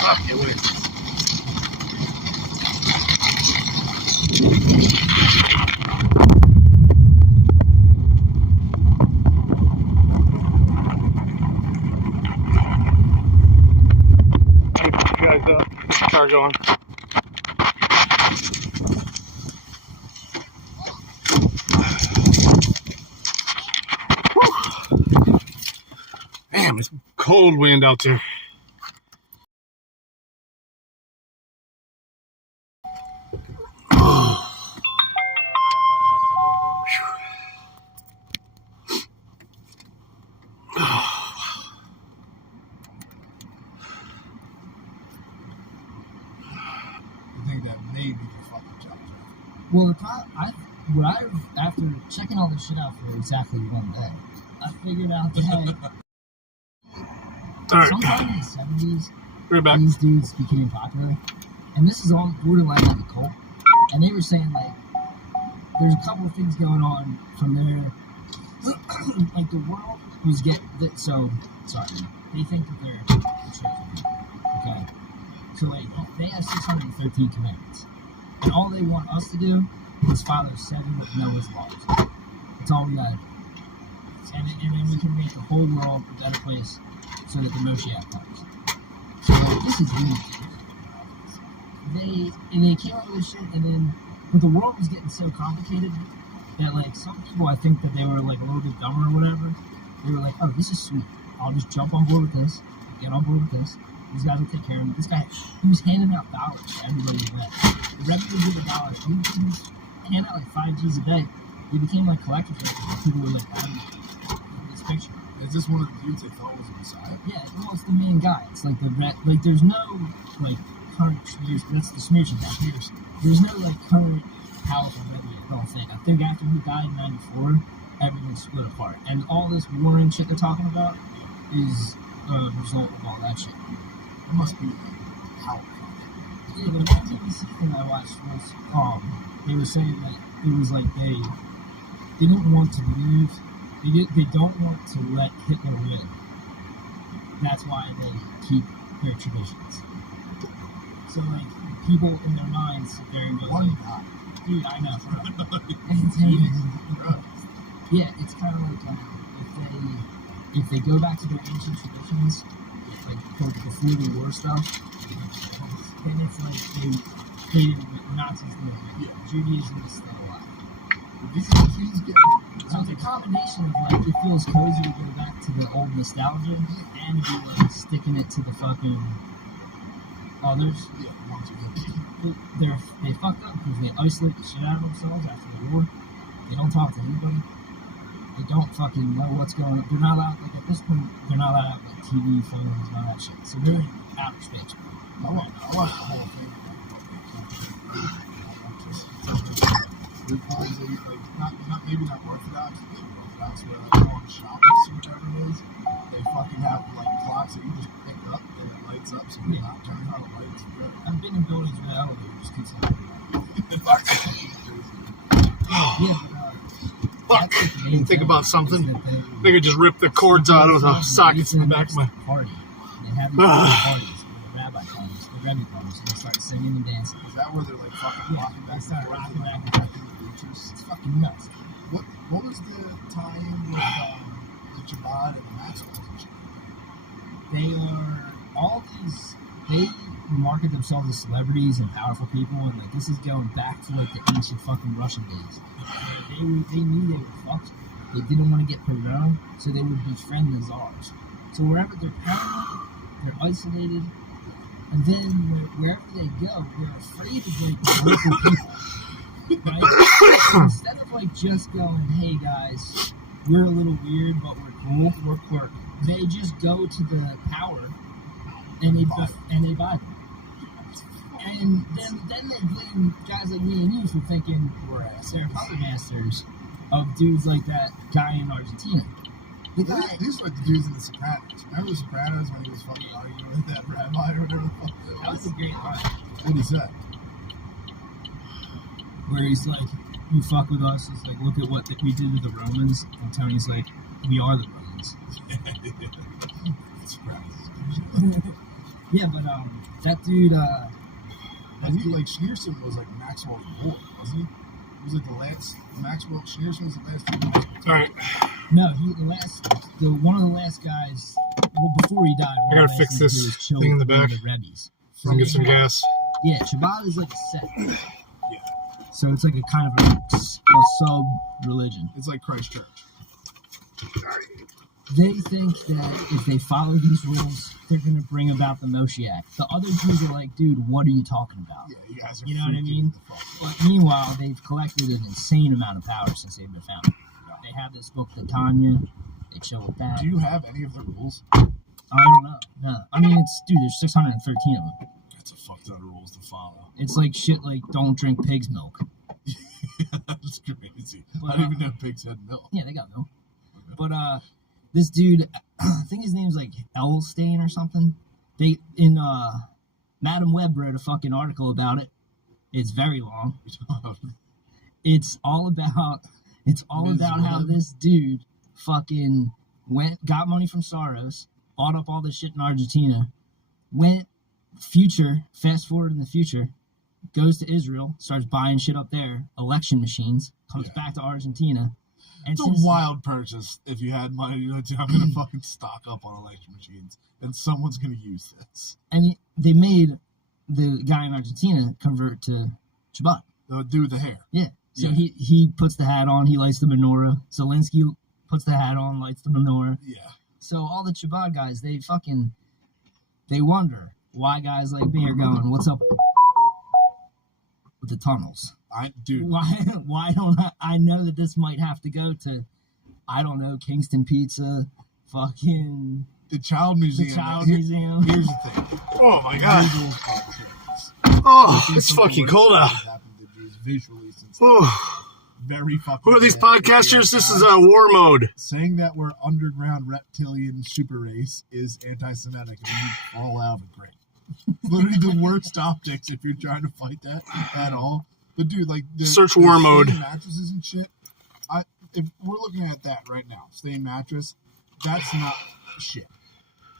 Fuck it, wait. Hey, put you guys up. Get the car going. Damn, it's cold wind out there. I think that maybe the fucking jump. Well, after checking all this shit out for exactly 1 day, I figured out that sometime in the 70s, We're back. these dudes became popular, and this is all borderline like a cult. And they were saying like, there's a couple of things going on from there. Like the world was they think that they're okay. So like they have 613 commandments, and all they want us to do is follow 7 of Noah's laws. That's all we gotta do. And then we can make the whole world a better place so that the Moshiach comes. So like, this is weird. They came up with this shit, and then but the world was getting so complicated that like some people, I think that they were like a little bit dumber or whatever. They were like, oh, this is sweet. I'll just jump on board with this. Get on board with this. These guys will take care of me. This guy, he was handing out dollars to everybody he met. The revenue was $1. He was handing out like 5 G's a day. He became like collectors. People were like, this picture. Is this one of the dudes they thought was a Messiah? Yeah, well, it's the main guy. It's like the like. There's no like current smears. That's the smears guy. There's no like current powerful rebbe. I don't think. I think after he died in '94, everything split apart, and all this warring shit they're talking about is a result of all that shit. It must be how. Yeah, the one BBC thing I watched was they were saying that it was like they didn't want to leave. They don't want to let Hitler win. That's why they keep their traditions. So like people in their minds sit there and go, dude, I know. Yeah, it's kind of like if they go back to their ancient traditions, like before the war stuff. Then it's like they hated the Nazis more. Yeah. Judaism is still alive. So it's a combination of like it feels cozy to go back to the old nostalgia and be like sticking it to the fucking others. They fucked up because they isolate the shit out of themselves after the war. They don't talk to anybody. They don't fucking know what's going on. They're not allowed, like at this point, they're not allowed to have like TV, phones, and all that shit. So they're in outer space. I want the whole thing. Like, maybe not Orthodox, but Orthodox, where like on shoppers or whatever it is, they fucking have like clocks that you just pick up and it lights up, so you're not turning on the lights. I've been in buildings where the elevator just keeps on. Fuck! Think about something. They could just rip the cords out of the sockets in the back of my. Party. They have these parties, the rabbi parties, the Rebbe parties, and they start singing and dancing. Is that where they're like fucking rocking back? They start rocking back and forth. It's fucking nuts. What was the tie-in with the Chabad and the Maxwells and shit? They are all these. They market themselves as celebrities and powerful people, and like this is going back to like the ancient fucking Russian days. They knew they were fucked. They didn't want to get put around, so they would befriend the czars. So wherever they're paranoid, they're isolated, and then wherever they go, they're afraid of like the local people. Right? So instead of like just going, "Hey guys, we're a little weird, but we're cool, we're quirky," they just go to the power and they buy them. And then they blame guys like me and you for thinking we're Sarah puppet masters of dudes like that guy in Argentina. These are like the dudes in The Sopranos. Remember The Sopranos when he was fucking arguing with that rabbi or whatever the fuck? That was a great line. What he said? Where he's like, "You fuck with us." He's like, "Look at what we did with the Romans." And Tony's like, "We are the Romans." Yeah, but that dude. I think like Schneerson was like Maxwell's boy, wasn't he? He was like the last Maxwell. Schneerson was the last dude. All right. No, one of the last guys. Well, before he died, I gotta fix this thing in the back. The Rebbe's. So I can get some gas. Yeah, Shabbat is like a sect. Yeah. So it's like a kind of a sub religion. It's like Christ Church. They think that if they follow these rules, they're going to bring about the Moshiach. The other Jews are like, "Dude, what are you talking about?" Yeah, you guys are. You know what I mean? But meanwhile, they've collected an insane amount of power since they've been founded. They have this book, the Tanya. They chill with that. Do you have any of the rules? I don't know. No. I mean, there's 613 of them. That's a fuck ton of rules to follow. It's like shit like don't drink pig's milk. That's crazy. But, I didn't even know pigs had milk. Yeah, they got milk. Okay. But this dude, I think his name's like Elstein or something. Madam Web wrote a fucking article about it. It's very long. It's all about how this dude fucking got money from Soros, bought up all this shit in Argentina, fast forward in the future, goes to Israel, starts buying shit up there, election machines, comes back to Argentina. And it's a wild purchase if you had money. You're like, I'm going to fucking stock up on election machines, and someone's going to use this. And they made the guy in Argentina convert to Shabbat. The dude with the hair. Yeah. So he puts the hat on, he lights the menorah. Zelensky puts the hat on, lights the menorah. Yeah. So all the Shabbat guys, they wonder why guys like me are going, "What's up with the tunnels?" Why don't I know that this might have to go to, I don't know, Kingston Pizza, fucking the Child Museum. Here's the thing. Oh my god. Oh, it's fucking cold out. Visually, since very fucking. Who are these podcasters? This is war mode. Saying that we're underground reptilian super race is anti-Semitic, and we fall out of a grave. Literally the worst optics if you're trying to fight that at all. But dude, like search war mode. Mattresses and shit. If we're looking at that right now, stain mattress, that's not shit.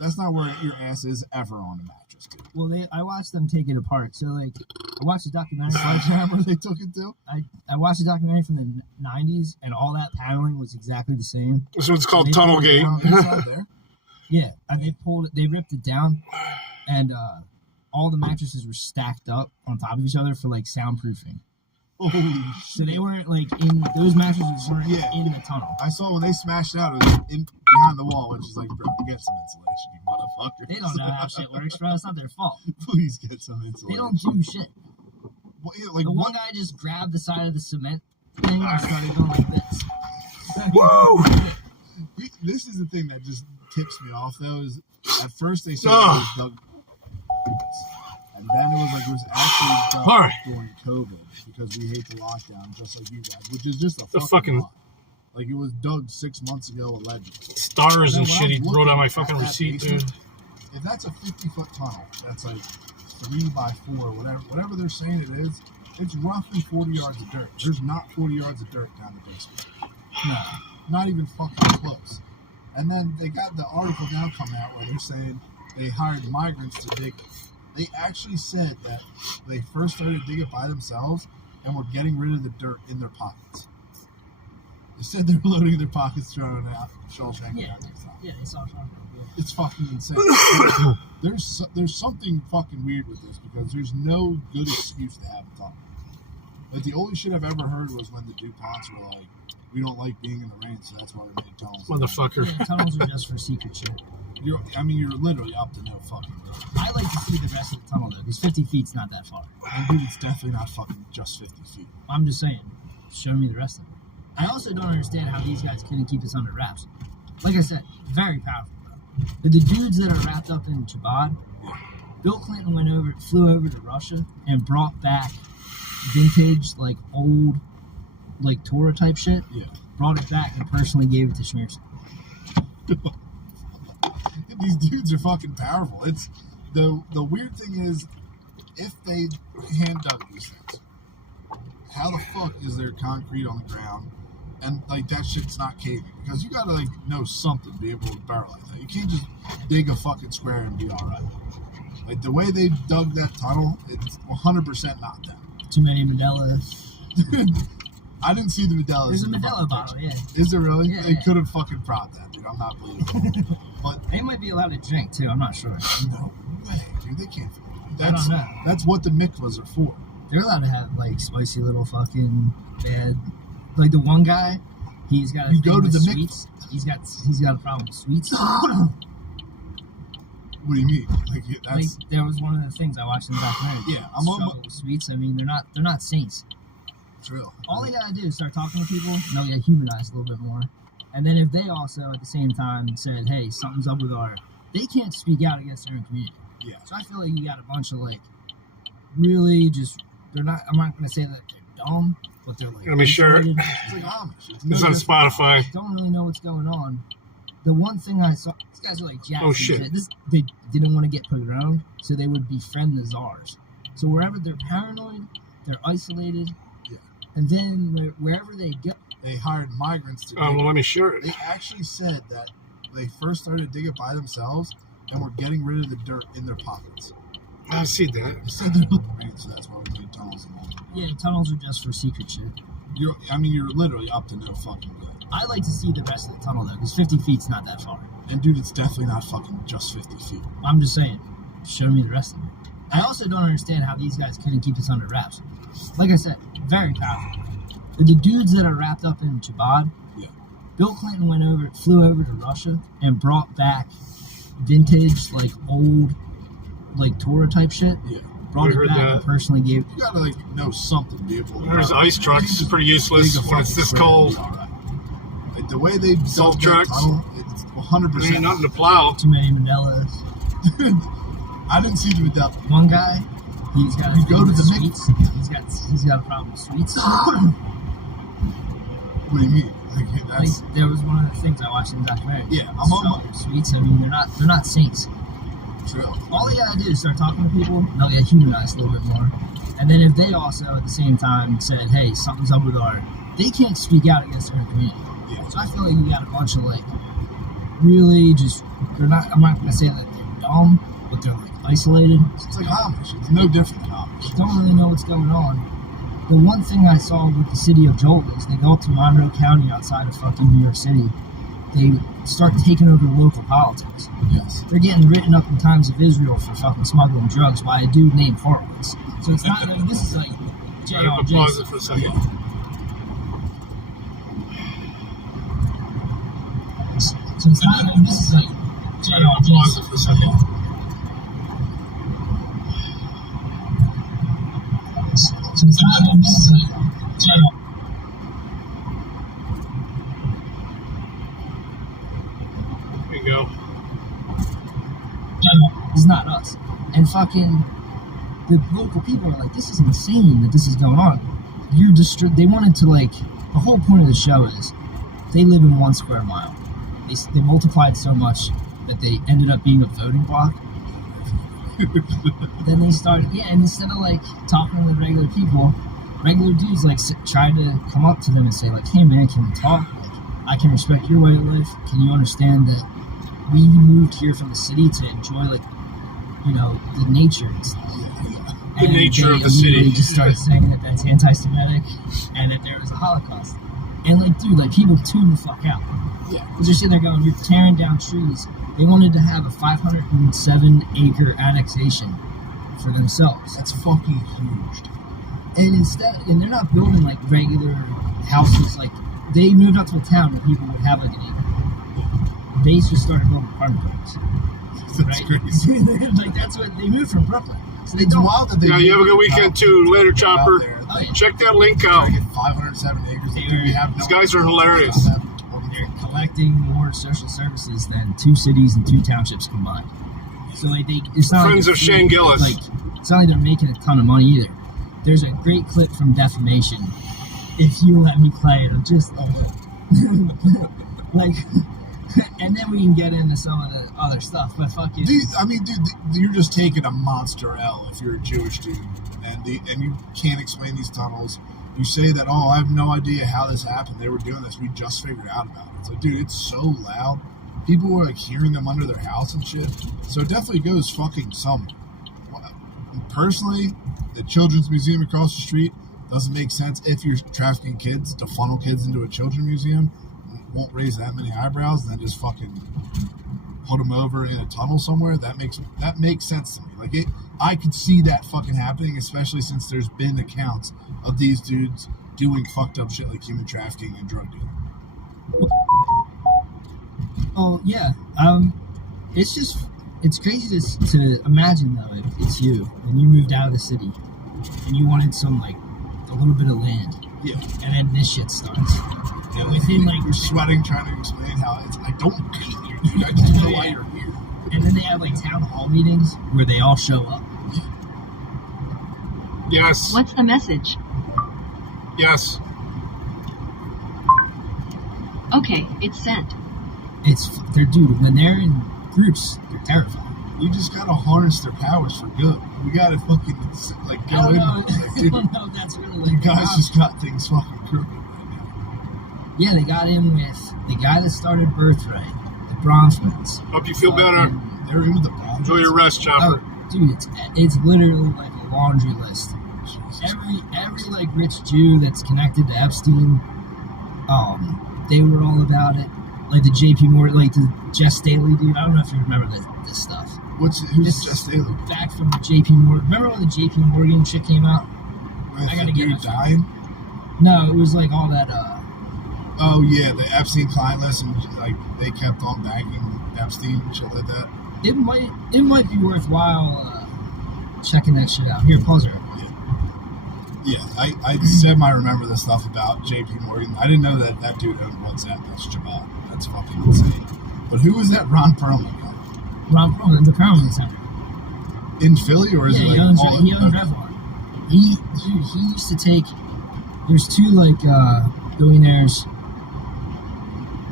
That's not where your ass is ever on a mattress, dude. Well, I watched them take it apart. So, like, I watched a documentary. Sledgehammer they took it to? I watched a documentary from the 90s, and all that paneling was exactly the same. This one's called Tunnel Gate. Inside there? Yeah, and they ripped it down, and all the mattresses were stacked up on top of each other for like soundproofing. Holy So they weren't like in those mattresses weren't in the tunnel. I saw when they smashed out, it was behind the wall, which is like, bro, get some insulation, you motherfucker. They don't know how shit works, bro. It's not their fault. Please get some insulation. They don't do shit. Well, yeah, like the one guy just grabbed the side of the cement thing and started going like this. Woo! This is the thing that just tips me off, though, is at first they said it was dug, and then it was actually dug during COVID because we hate the lockdown, just like you guys, which is just a fucking lie. Like, it was dug 6 months ago, allegedly. Stars and shit he wrote on my fucking receipt, dude. If that's a 50-foot tunnel, that's like 3 by 4, whatever they're saying it is, it's roughly 40 yards of dirt. There's not 40 yards of dirt down the basement. No, not even fucking close. And then they got the article now coming out where they're saying they hired migrants to dig it. They actually said that they first started digging it by themselves and were getting rid of the dirt in their pockets. They said they were loading their pockets, throwing it out, Shawshank. Yeah, they saw Shawshank. It's fucking insane. There's something fucking weird with this because there's no good excuse to have a tunnel. Like, the only shit I've ever heard was when the DuPonts were like, we don't like being in the rain, so that's why we made tunnels. Motherfucker. Yeah, tunnels are just for secret shit. You're literally up to no fucking good. I like to see the rest of the tunnel, though, because 50 feet's not that far. And dude, it's definitely not fucking just 50 feet. I'm just saying, show me the rest of it. I also don't understand how these guys couldn't keep this under wraps. Like I said, very powerful, bro. But the dudes that are wrapped up in Chabad, Bill Clinton flew over to Russia and brought back vintage, like, old, like, Torah type shit. Yeah. Brought it back and personally gave it to Schmearson. These dudes are fucking powerful. It's the weird thing is, if they hand dug these things, how the fuck is there concrete on the ground and like that shit's not caving? Because you gotta like know something to be able to barrel like that. You can't just dig a fucking square and be all right. Like the way they dug that tunnel, it's 100% not them. Too many Modelo's. I didn't see the Modelo. There's a Modelo bottle, yeah. Is there really? Yeah, They could have fucking propped that, dude. I'm not believing. But they might be allowed to drink too. I'm not sure. No way, dude. They can't. I don't know. That's what the mikvahs are for. They're allowed to have like spicy little fucking bad. Like the one guy, he's got. You go to the sweets. He's got a problem with sweets. What do you mean? Like there was one of the things I watched in the documentary. Yeah, I'm on with sweets. I mean, they're not saints. It's real. All they gotta do is start talking to people, and they'll get humanized a little bit more. And then if they also at the same time said, "Hey, something's up with they can't speak out against their own community." Yeah. So I feel like you got a bunch of like really just they're not. I'm not gonna say that they're dumb, but they're like. Let me share it. It's like Amish. It's on Spotify. Don't really know what's going on. The one thing I saw, these guys are like Jackson. Oh shit! They didn't want to get pogromed, so they would befriend the czars. So wherever they're paranoid, they're isolated, and then wherever they go, they hired migrants to. Oh well, let me share it. They actually said that they first started digging by themselves and were getting rid of the dirt in their pockets. I see that. They said they're rain, so that's why we made tunnels and all that. Yeah, tunnels are just for secret shit. You're literally up to no fucking good. I like to see the rest of the tunnel though, because 50 feet's not that far. And dude, it's definitely not fucking just 50 feet. I'm just saying, show me the rest of it. I also don't understand how these guys couldn't keep this under wraps. Like I said, very powerful. The dudes that are wrapped up in Chabad, Bill Clinton flew over to Russia and brought back vintage, like old, like Torah type shit. Yeah. Brought it back and personally gave. You gotta like know something to be able to. There's ice trucks. It's pretty useless when it's this cold. Like the way they salt trucks. It's 100%. Ain't nothing to plow. Too many Modelo's. I didn't see the Modelo. One guy, he's got. You go to the sweets. He's got a problem with sweets. What do you mean? Like, there was one of the things I watched in the documentary. Yeah, I'm on sweets. I mean, they're not saints. True. All they gotta do is start talking to people, and they'll get humanized a little bit more. And then if they also at the same time said, "Hey, something's up with they can't speak out against their own community." Yeah. So I feel like you got a bunch of like really just they're not. I'm not gonna say that they're dumb, but they're like isolated. It's like Amish. It's no different than Amish. Don't really know what's going on. The one thing I saw with the city of Joel is they go up to Monroe County outside of fucking New York City, they start taking over local politics. Yes. They're getting written up in Times of Israel for fucking smuggling drugs by a dude named Horowitz. So it's not like this is like I'll pause it for a second. So it's not like this is like I'll pause it for a second. So it's not like this is like There you go. it's not us. And fucking the local people are like, this is insane that this is going on. They wanted to, like, the whole point of the show is they live in 1 square mile. They multiplied so much that they ended up being a voting block. Then they started, and instead of like talking to the regular people, regular dudes like try to come up to them and say like, hey man, can we talk? Like, I can respect your way of life. Can you understand that we moved here from the city to enjoy, like, you know, the nature and stuff. The nature of the city. They just started saying that that's anti-Semitic and that there was a Holocaust. And like, dude, like people tune the fuck out. Yeah. Because they're sitting there going, you're tearing down trees. They wanted to have a 507-acre annexation for themselves. That's fucking huge. And they're not building like regular houses. Like, they moved up to a town where people would have like an acre. They just started building apartment buildings. That's crazy. Like, that's what they moved from Brooklyn. So It's wild that they. Yeah, you have a good weekend too. Later, Chopper. Check that link out. 507 acres. These guys are hilarious. They're collecting more social services than 2 cities and 2 townships combined. So like, it's not Friends like of Shane Gillis. Like, it's not like they're making a ton of money either. There's a great clip from Defamation. If you let me play it, just like, and then we can get into some of the other stuff. But fucking, dude, you're just taking a monster L if you're a Jewish dude, and you can't explain these tunnels. You say that, oh, I have no idea how this happened. They were doing this. We just figured out about it. It's like, dude, it's so loud. People were like hearing them under their house and shit. So it definitely goes fucking somewhere. Personally, the Children's Museum across the street doesn't make sense if you're trafficking kids to funnel kids into a children's museum. It won't raise that many eyebrows, and then just fucking put them over in a tunnel somewhere. That makes sense to me. Like, I could see that fucking happening, especially since there's been accounts of these dudes doing fucked up shit like human trafficking and drug dealing. Oh yeah, it's crazy to imagine though, if it's you and you moved out of the city and you wanted some, like, a little bit of land. Yeah. And then this shit starts. And within, like, you're sweating trying to explain how I don't hate you, dude. I just know why you're here. And then they have like town hall meetings where they all show up. Yes. What's the message? Yes. Okay, it's sent. Dude, when they're in groups, they're terrifying. You just gotta harness their powers for good. We gotta fucking, like, go in. Like, dude, I don't know if that's really, like, you guys just got things fucking crooked right now. Yeah, they got in with the guy that started Birthright, the Bronfmans. Hope you feel better. They're in with the Bronfmans. Enjoy your rest, Chopper. Oh, dude, it's literally like a laundry list. Every like rich Jew that's connected to Epstein, they were all about it. Like the JP Morgan, like the Jess Staley dude. I don't know if you remember this stuff. Who's Jess Staley? Back from the JP Morgan. Remember when the JP Morgan shit came out? I gotta get it. Dying? No, it was like all that. Oh yeah, the Epstein client list, and like they kept on backing Epstein and shit like that. It might be worthwhile checking that shit out. Here, pause it. Yeah, I semi remember the stuff about JP Morgan. I didn't know that dude owned WhatsApp. That's Jabal. That's fucking insane. But who was that Ron Perlman guy? Ron Perlman, the Perlman Center. In Philly, or is it like he owns Revlon. He used to take. There's 2 like billionaires.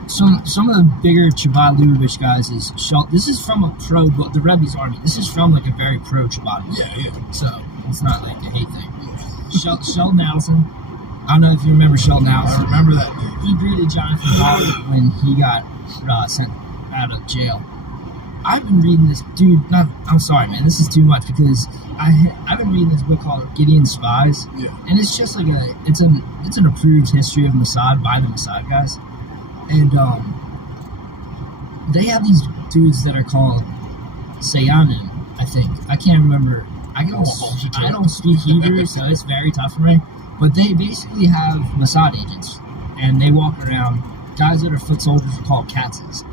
Some of the bigger Chabad Lubavitch guys is this is from a pro, but the Rebbe's army. This is from like a very pro Chabad. Yeah. So it's not like a hate thing. Sheldon Adelson. I don't know if you remember Sheldon Adelson. I remember that name. He greeted Jonathan Pollard when he got sent out of jail. I've been reading this dude. I'm sorry, man. This is too much because I've been reading this book called Gideon's Spies. Yeah. And it's just like it's an approved history of Mossad by the Mossad guys. And they have these dudes that are called Sayanin, I think. I can't remember. I don't speak Hebrew, so it's very tough for me. But they basically have Mossad agents, and they walk around. Guys that are foot soldiers are called Katzes.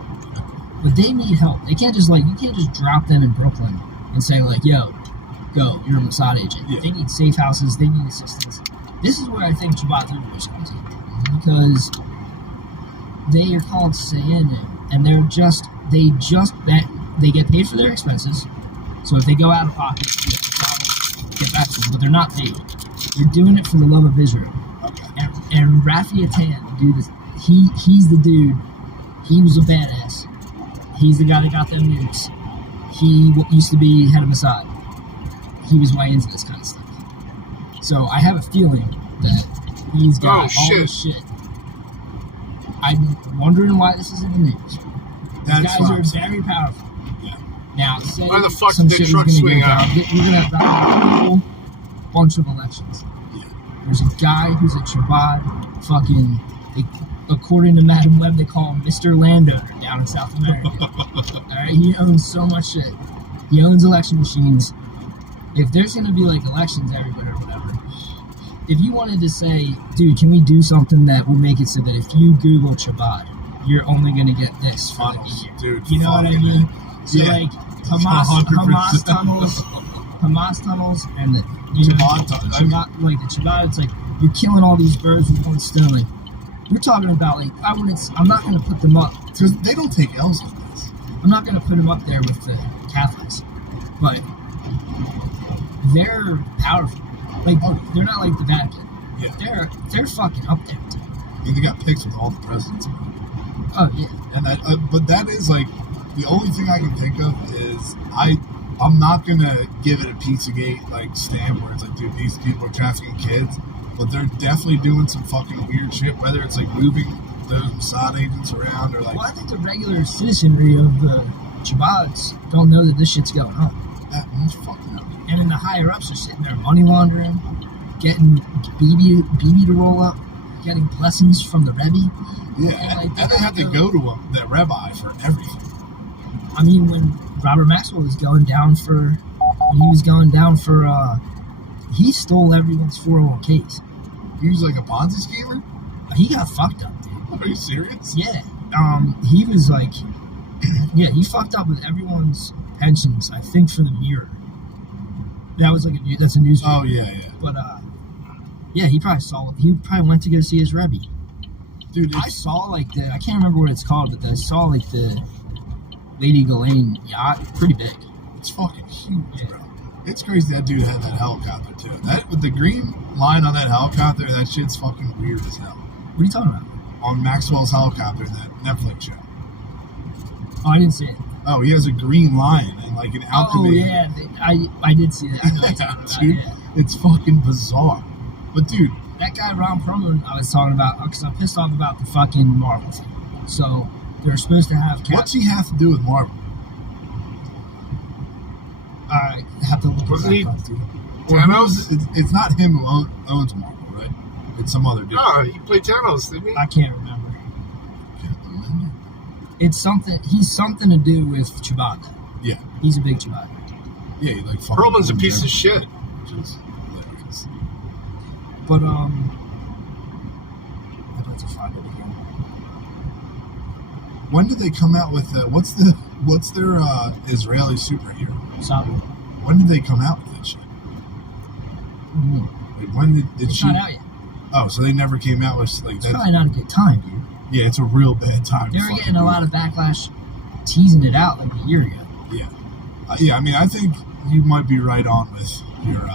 But they need help. They can't just you can't just drop them in Brooklyn and say yo, go, you're a Mossad agent. Yeah. They need safe houses. They need assistance. This is where I think Shabbat Liberals comes in, because they are called Sayanin, and they get paid for their expenses. So if they go out of pocket, get back to them, but they're not paid. They're doing it for the love of Israel. Okay. And Rafi Atan, the dude, he's the dude. He was a badass. He's the guy that got them nukes. He used to be head of Mossad. He was way into this kind of stuff. So I have a feeling that he's got all this shit. I'm wondering why this is in the news. These guys are very powerful. Yeah. Now, say why the fuck some did shit truck is swing gonna out? go down. We're gonna have a whole bunch of elections. There's a guy who's a Chabad, according to Madam Web, they call him Mr. Landowner down in South America. Alright, he owns so much shit. He owns election machines. If there's gonna be elections everywhere or whatever, if you wanted to say, dude, can we do something that will make it so that if you Google Chabad, you're only gonna get this for a year? Dude, you know what I mean? So yeah. Hamas tunnels and the Chabad tunnels. the Chabad, it's you're killing all these birds with one stone. We're talking about I'm not gonna put them up because they don't take L's with this. I'm not gonna put them up there with the Catholics, but they're powerful. They're not like the Vatican. Yeah. They're fucking up there too. They got pics with all the presidents. Oh yeah. And but that is the only thing I can think of is I'm not gonna give it a Pizzagate stamp where it's dude, these people are trafficking kids, but they're definitely doing some fucking weird shit. Whether it's moving those Mossad agents around or Well, I think the regular citizenry of the Chabads don't know that this shit's going on. That's fucking up. And then the higher ups are sitting there money laundering, getting BB to roll up, getting blessings from the Rebbe. Yeah, and they have to go to the rabbi for everything. I mean, when Robert Maxwell was going down for, he stole everyone's 401ks. He was like a Ponzi schemer? He got fucked up, dude. Are you serious? Yeah. He was he fucked up with everyone's pensions, I think, for the Mirror. That was that's a newspaper. Oh, yeah. But, yeah, he probably went to go see his Rebbe. Dude, I saw, I can't remember what it's called, but I saw, the Lady Ghislaine yacht. Pretty big. It's fucking huge, bro. It's crazy that dude had that helicopter, too. That, with the green line on that helicopter, that shit's fucking weird as hell. What are you talking about? On Maxwell's helicopter, that Netflix show. Oh, I didn't see it. Oh, he has a green line and an alchemy. Oh, yeah. I did see that. I know what you're talking about, dude, it's fucking bizarre. But, dude. That guy, Ron Perlman, I was talking about, because I'm pissed off about the fucking Marvel thing. So, they're supposed to have... What's he have to do with Marvel? I have to look Wasn't he... Thanos? It's not him who owns Marvel, right? It's some other dude. No, he played Thanos, didn't he? I can't remember. It's something... He's something to do with Chewbacca. Yeah. He's a big Chewbacca. Yeah, he fucking... Perlman's a piece of shit. Just hilarious. But, I'd like to find it again. When did they come out with what's their Israeli superhero? Sabu. When did they come out with that shit? Mm-hmm. When did it's she? Not out yet. Oh, so they never came out with that. It's probably not a good time, dude. Yeah, it's a real bad time. They were getting a lot of backlash teasing it out a year ago. Yeah. Yeah, I mean, I think you might be right on with your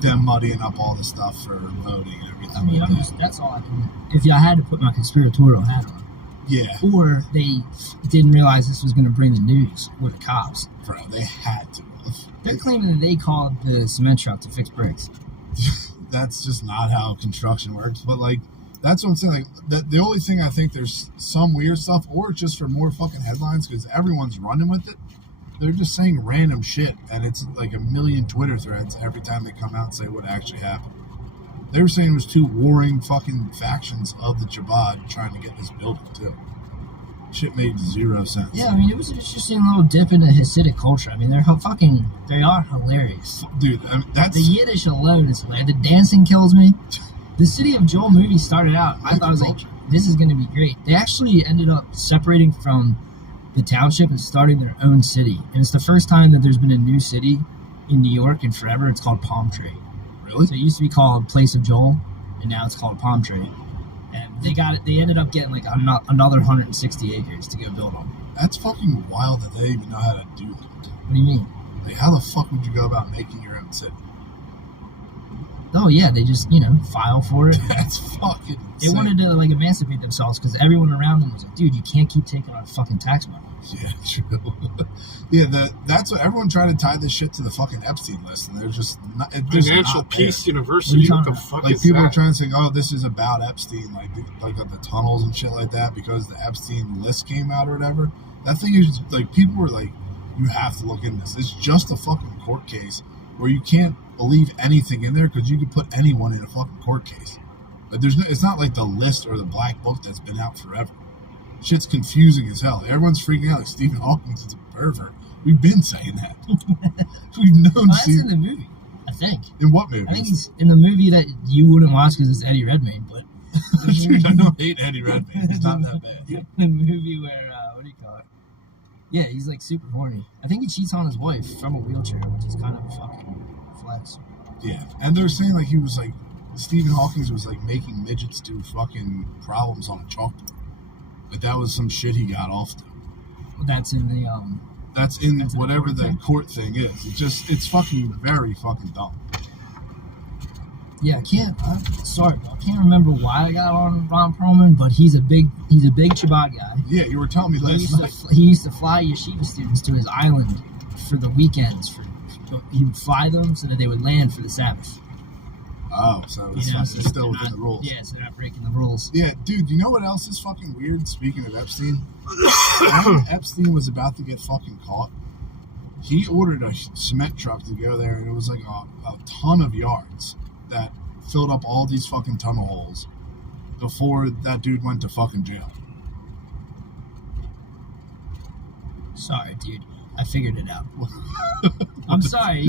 them muddying up all the stuff for voting and everything. I mean, that's all I can... If I had to put my conspiratorial hat on. Yeah. Or they didn't realize this was going to bring the news with the cops. Bro, they had to. They're claiming that they called the cement truck to fix bricks. That's just not how construction works. But, that's what I'm saying. The only thing I think there's some weird stuff, or just for more fucking headlines, because everyone's running with it. They're just saying random shit, and it's a million Twitter threads every time they come out and say what actually happened. They were saying it was two warring fucking factions of the Chabad trying to get this building, too. Shit made zero sense. Yeah, I mean, it was an interesting little dip into Hasidic culture. I mean, they are hilarious. Dude, I mean, that's... The Yiddish alone is hilarious. The dancing kills me. The City of Joel movie started out, I thought, I was like, this is going to be great. They actually ended up separating from the township and starting their own city. And it's the first time that there's been a new city in New York in forever. It's called Palm Tree. Really? So it used to be called Place of Joel, and now it's called Palm Tree. And they ended up getting like another 160 acres to go build on. That's fucking wild that they even know how to do that. What do you mean? Like, how the fuck would you go about making your own city? Oh yeah, they just, file for it. That's fucking They insane. wanted to like emancipate themselves because everyone around them was like, dude, you can't keep taking our fucking tax money. Yeah, true. Yeah, that's what everyone tried to tie this shit to the fucking Epstein list, and they're just not. Financial Peace University. What the fuck like is people that? are trying to say, oh, this is about Epstein, like the tunnels and shit like that, because the Epstein list came out or whatever. That thing is like, people were like, you have to look into this. It's just a fucking court case where you can't believe anything in there because you could put anyone in a fucking court case. Like, it's not like the list or the black book that's been out forever. Shit's confusing as hell. Everyone's freaking out like Stephen Hawking is a pervert. We've been saying that. We've known. That's in the movie, I think. In what movie? I think he's in the movie that you wouldn't watch because it's Eddie Redmayne, but Dude, I don't hate Eddie Redmayne. It's not that bad. The movie where what do you call it? Yeah, he's like super horny. I think he cheats on his wife from a wheelchair, which is kind of a fucking flex. Yeah, and they're saying like he was like Stephen Hawking was like making midgets do fucking problems on a chalkboard. Like that was some shit he got off to. That's in the That's in whatever the court thing is. It's fucking very fucking dumb. Yeah, I'm sorry, I can't remember why I got on Ron Perlman, but he's a big Chabad guy. Yeah, you were telling me last night. He used to fly yeshiva students to his island for the weekends. He would fly them so that they would land for the Sabbath. Oh, so it's still within the rules. Yeah, so they're not breaking the rules. Yeah, dude, you know what else is fucking weird? Speaking of Epstein, when Epstein was about to get fucking caught, he ordered a cement truck to go there, and it was like a ton of yards that filled up all these fucking tunnel holes before that dude went to fucking jail. Sorry, dude. I figured it out. I'm sorry.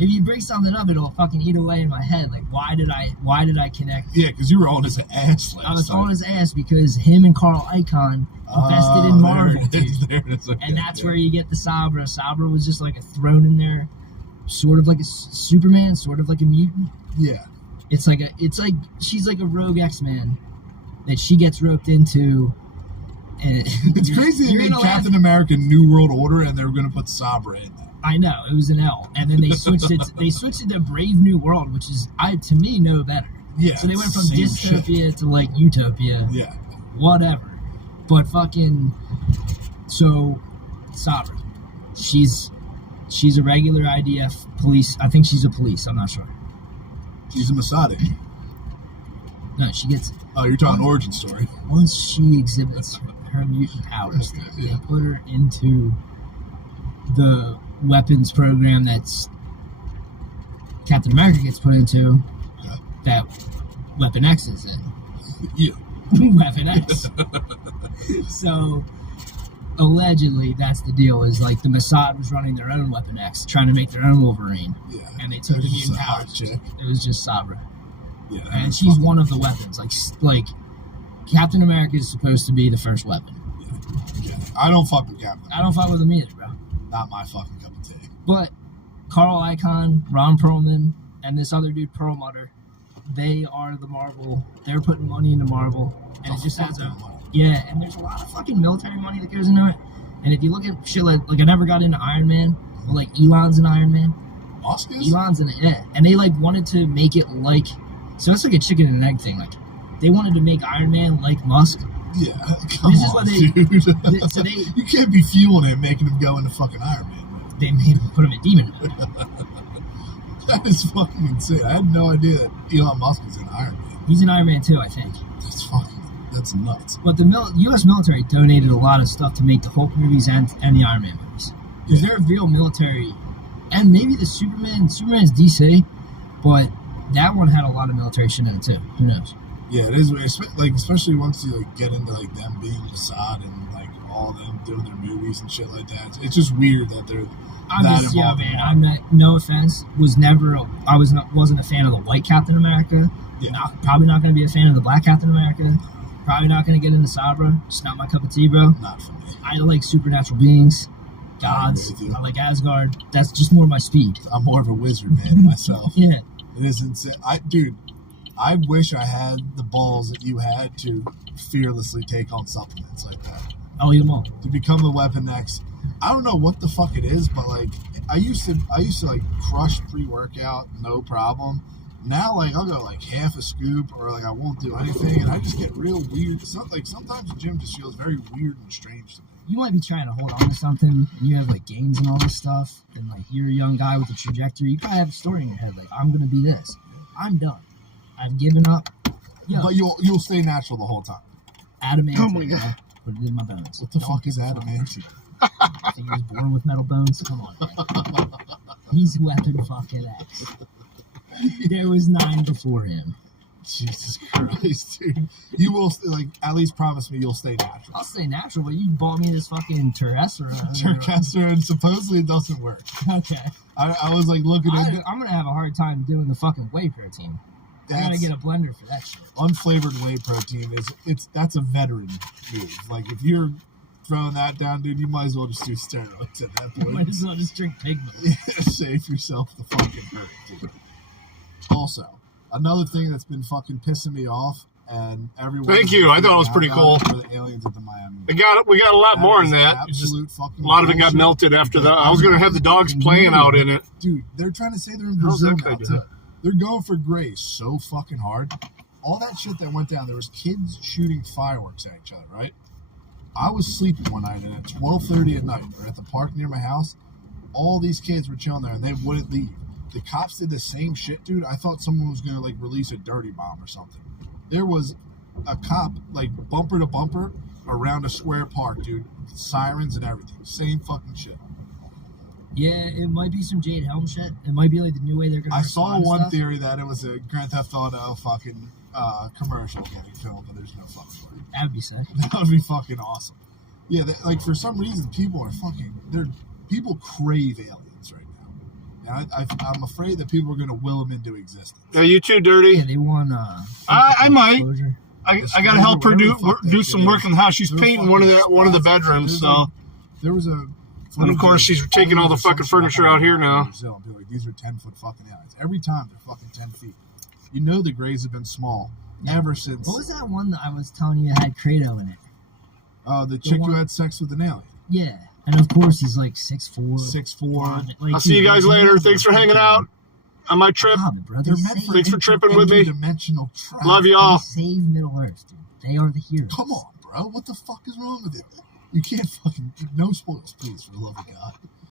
If you bring something up, it'll fucking eat away in my head. Like, why did I connect? Yeah, because you were on his ass last I was time. on his ass because him and Carl Icahn invested in Marvel, There it is. Okay, and that's where you get the Sabra. Sabra was just like a thrown in there, sort of like a Superman, sort of like a mutant. Yeah. It's like she's like a rogue X-Man that she gets roped into. And it's crazy they made Captain America New World Order and they were going to put Sabra in there. I know, it was an L, and then they switched it. They switched it to Brave New World, which is to me no better. Yeah. So they went from same dystopia to like utopia. Yeah. Whatever, but fucking so Sabra, she's a regular IDF police. I think she's a police. I'm not sure. She's a Mossad. No, she gets. Oh, you're talking origin story. Once she exhibits her mutant powers, they put her into the weapons program that's Captain America gets put into, that Weapon X is in. Yeah. Weapon X. So, allegedly, that's the deal, is like the Mossad was running their own Weapon X, trying to make their own Wolverine. Yeah. And they took the mutant powers. It was just Sabra. Yeah. And she's one of the weapons. Like Captain America is supposed to be the first weapon. Yeah. I don't fuck with Captain. I don't fuck with him either, bro. Not my fucking cup of tea. But Carl Icahn, Ron Perlman, and this other dude, Perlmutter, they are the Marvel. They're putting money into Marvel. And it just has yeah, and there's a lot of fucking military money that goes into it. And if you look at shit like I never got into Iron Man, but like Elon's in Iron Man. Musk is? Elon's in it, yeah. And they like wanted to make it like, so it's like a chicken and egg thing. Like they wanted to make Iron Man like Musk. Yeah, come on, dude. So you can't be fueling him, making him go into fucking Iron Man. They made him put him in demon mode. That is fucking insane. I had no idea that Elon Musk is in Iron Man. He's in Iron Man too, I think. That's nuts. But the U.S. military donated a lot of stuff to make the Hulk movies and the Iron Man movies. Because they're real military. And maybe the Superman's DC, but that one had a lot of military shit in it too. Who knows? Yeah, it is weird. Like, especially once you like get into like them being Mossad and like all them doing their movies and shit like that. It's just weird that they're that involved. Yeah, man. I'm not. No offense. Wasn't a fan of the white Captain America. Yeah. Probably not going to be a fan of the black Captain America. Probably not going to get into Sabra. Just not my cup of tea, bro. Not for me. I like supernatural beings, gods. I like Asgard. That's just more my speed. I'm more of a wizard man myself. Yeah. It is insane. Dude, I wish I had the balls that you had to fearlessly take on supplements like that. I'll eat them all. To become a Weapon X. I don't know what the fuck it is, but like I used to like crush pre-workout, no problem. Now like I'll go like half a scoop or like I won't do anything and I just get real weird. Like sometimes the gym just feels very weird and strange to me. You might be trying to hold on to something and you have like gains and all this stuff and like you're a young guy with a trajectory. You probably have a story in your head like I'm gonna be this. I'm done. I've given up. Yeah. But you'll stay natural the whole time. Adamantium. Oh my god. Put it in my bones. What the fuck is adamantium? I think he was born with metal bones. Come on, man. He's Weapon fucking X. There was 9 before him. Jesus Christ, dude. You will, like, at least promise me you'll stay natural. I'll stay natural, but you bought me this fucking Terrestra. And supposedly it doesn't work. Okay. I was, like, looking at it. I'm going to have a hard time doing the fucking whey protein. I'm going to get a blender for that shit. Unflavored whey protein, that's a veteran move. Like, if you're throwing that down, dude, you might as well just do steroids at that point. You might as well just drink pig milk. Yeah, save yourself the fucking hurt, dude. Also, another thing that's been fucking pissing me off, and everyone. Thank you. I thought it was pretty cool. The aliens at the Miami. We got a lot more than that. A lot of it got melted after that. I was going to have the dogs playing out in it. Dude, they're trying to say they're in Brazil now, too. They're going for grace so fucking hard. All that shit that went down, there was kids shooting fireworks at each other, right? I was sleeping one night, and at 12:30 at night, or at the park near my house, all these kids were chilling there, and they wouldn't leave. The cops did the same shit, dude. I thought someone was going to, like, release a dirty bomb or something. There was a cop, like, bumper to bumper around a square park, dude. Sirens and everything. Same fucking shit. Yeah, it might be some Jade Helm shit. It might be, like, the new way they're going to I saw one theory that it was a Grand Theft Auto fucking commercial getting filmed, but there's no fucking way. That would be sick. That would be fucking awesome. Yeah, like, for some reason, people crave aliens right now. And I'm afraid that people are going to will them into existence. Are you too dirty? Yeah, they want, I might. I got to help her do some work in the house. She's painting one of the bedrooms, so. There was a. And of course, she's taking all the fucking furniture out here now. Like, these are 10-foot fucking aliens. Every time they're fucking 10 feet. You know the graves have been small ever since. What was that one that I was telling you had Kratos in it? The chick who had sex with an alien. Yeah, and of course he's like 6'4". 6'4". Like, I'll see you guys later. Thanks for hanging out on my trip. Thanks for tripping with me. Love y'all. Save Middle Earth, dude. They are the heroes. Come on, bro. What the fuck is wrong with you? You can't fucking... No spoilers, please, for the love of God.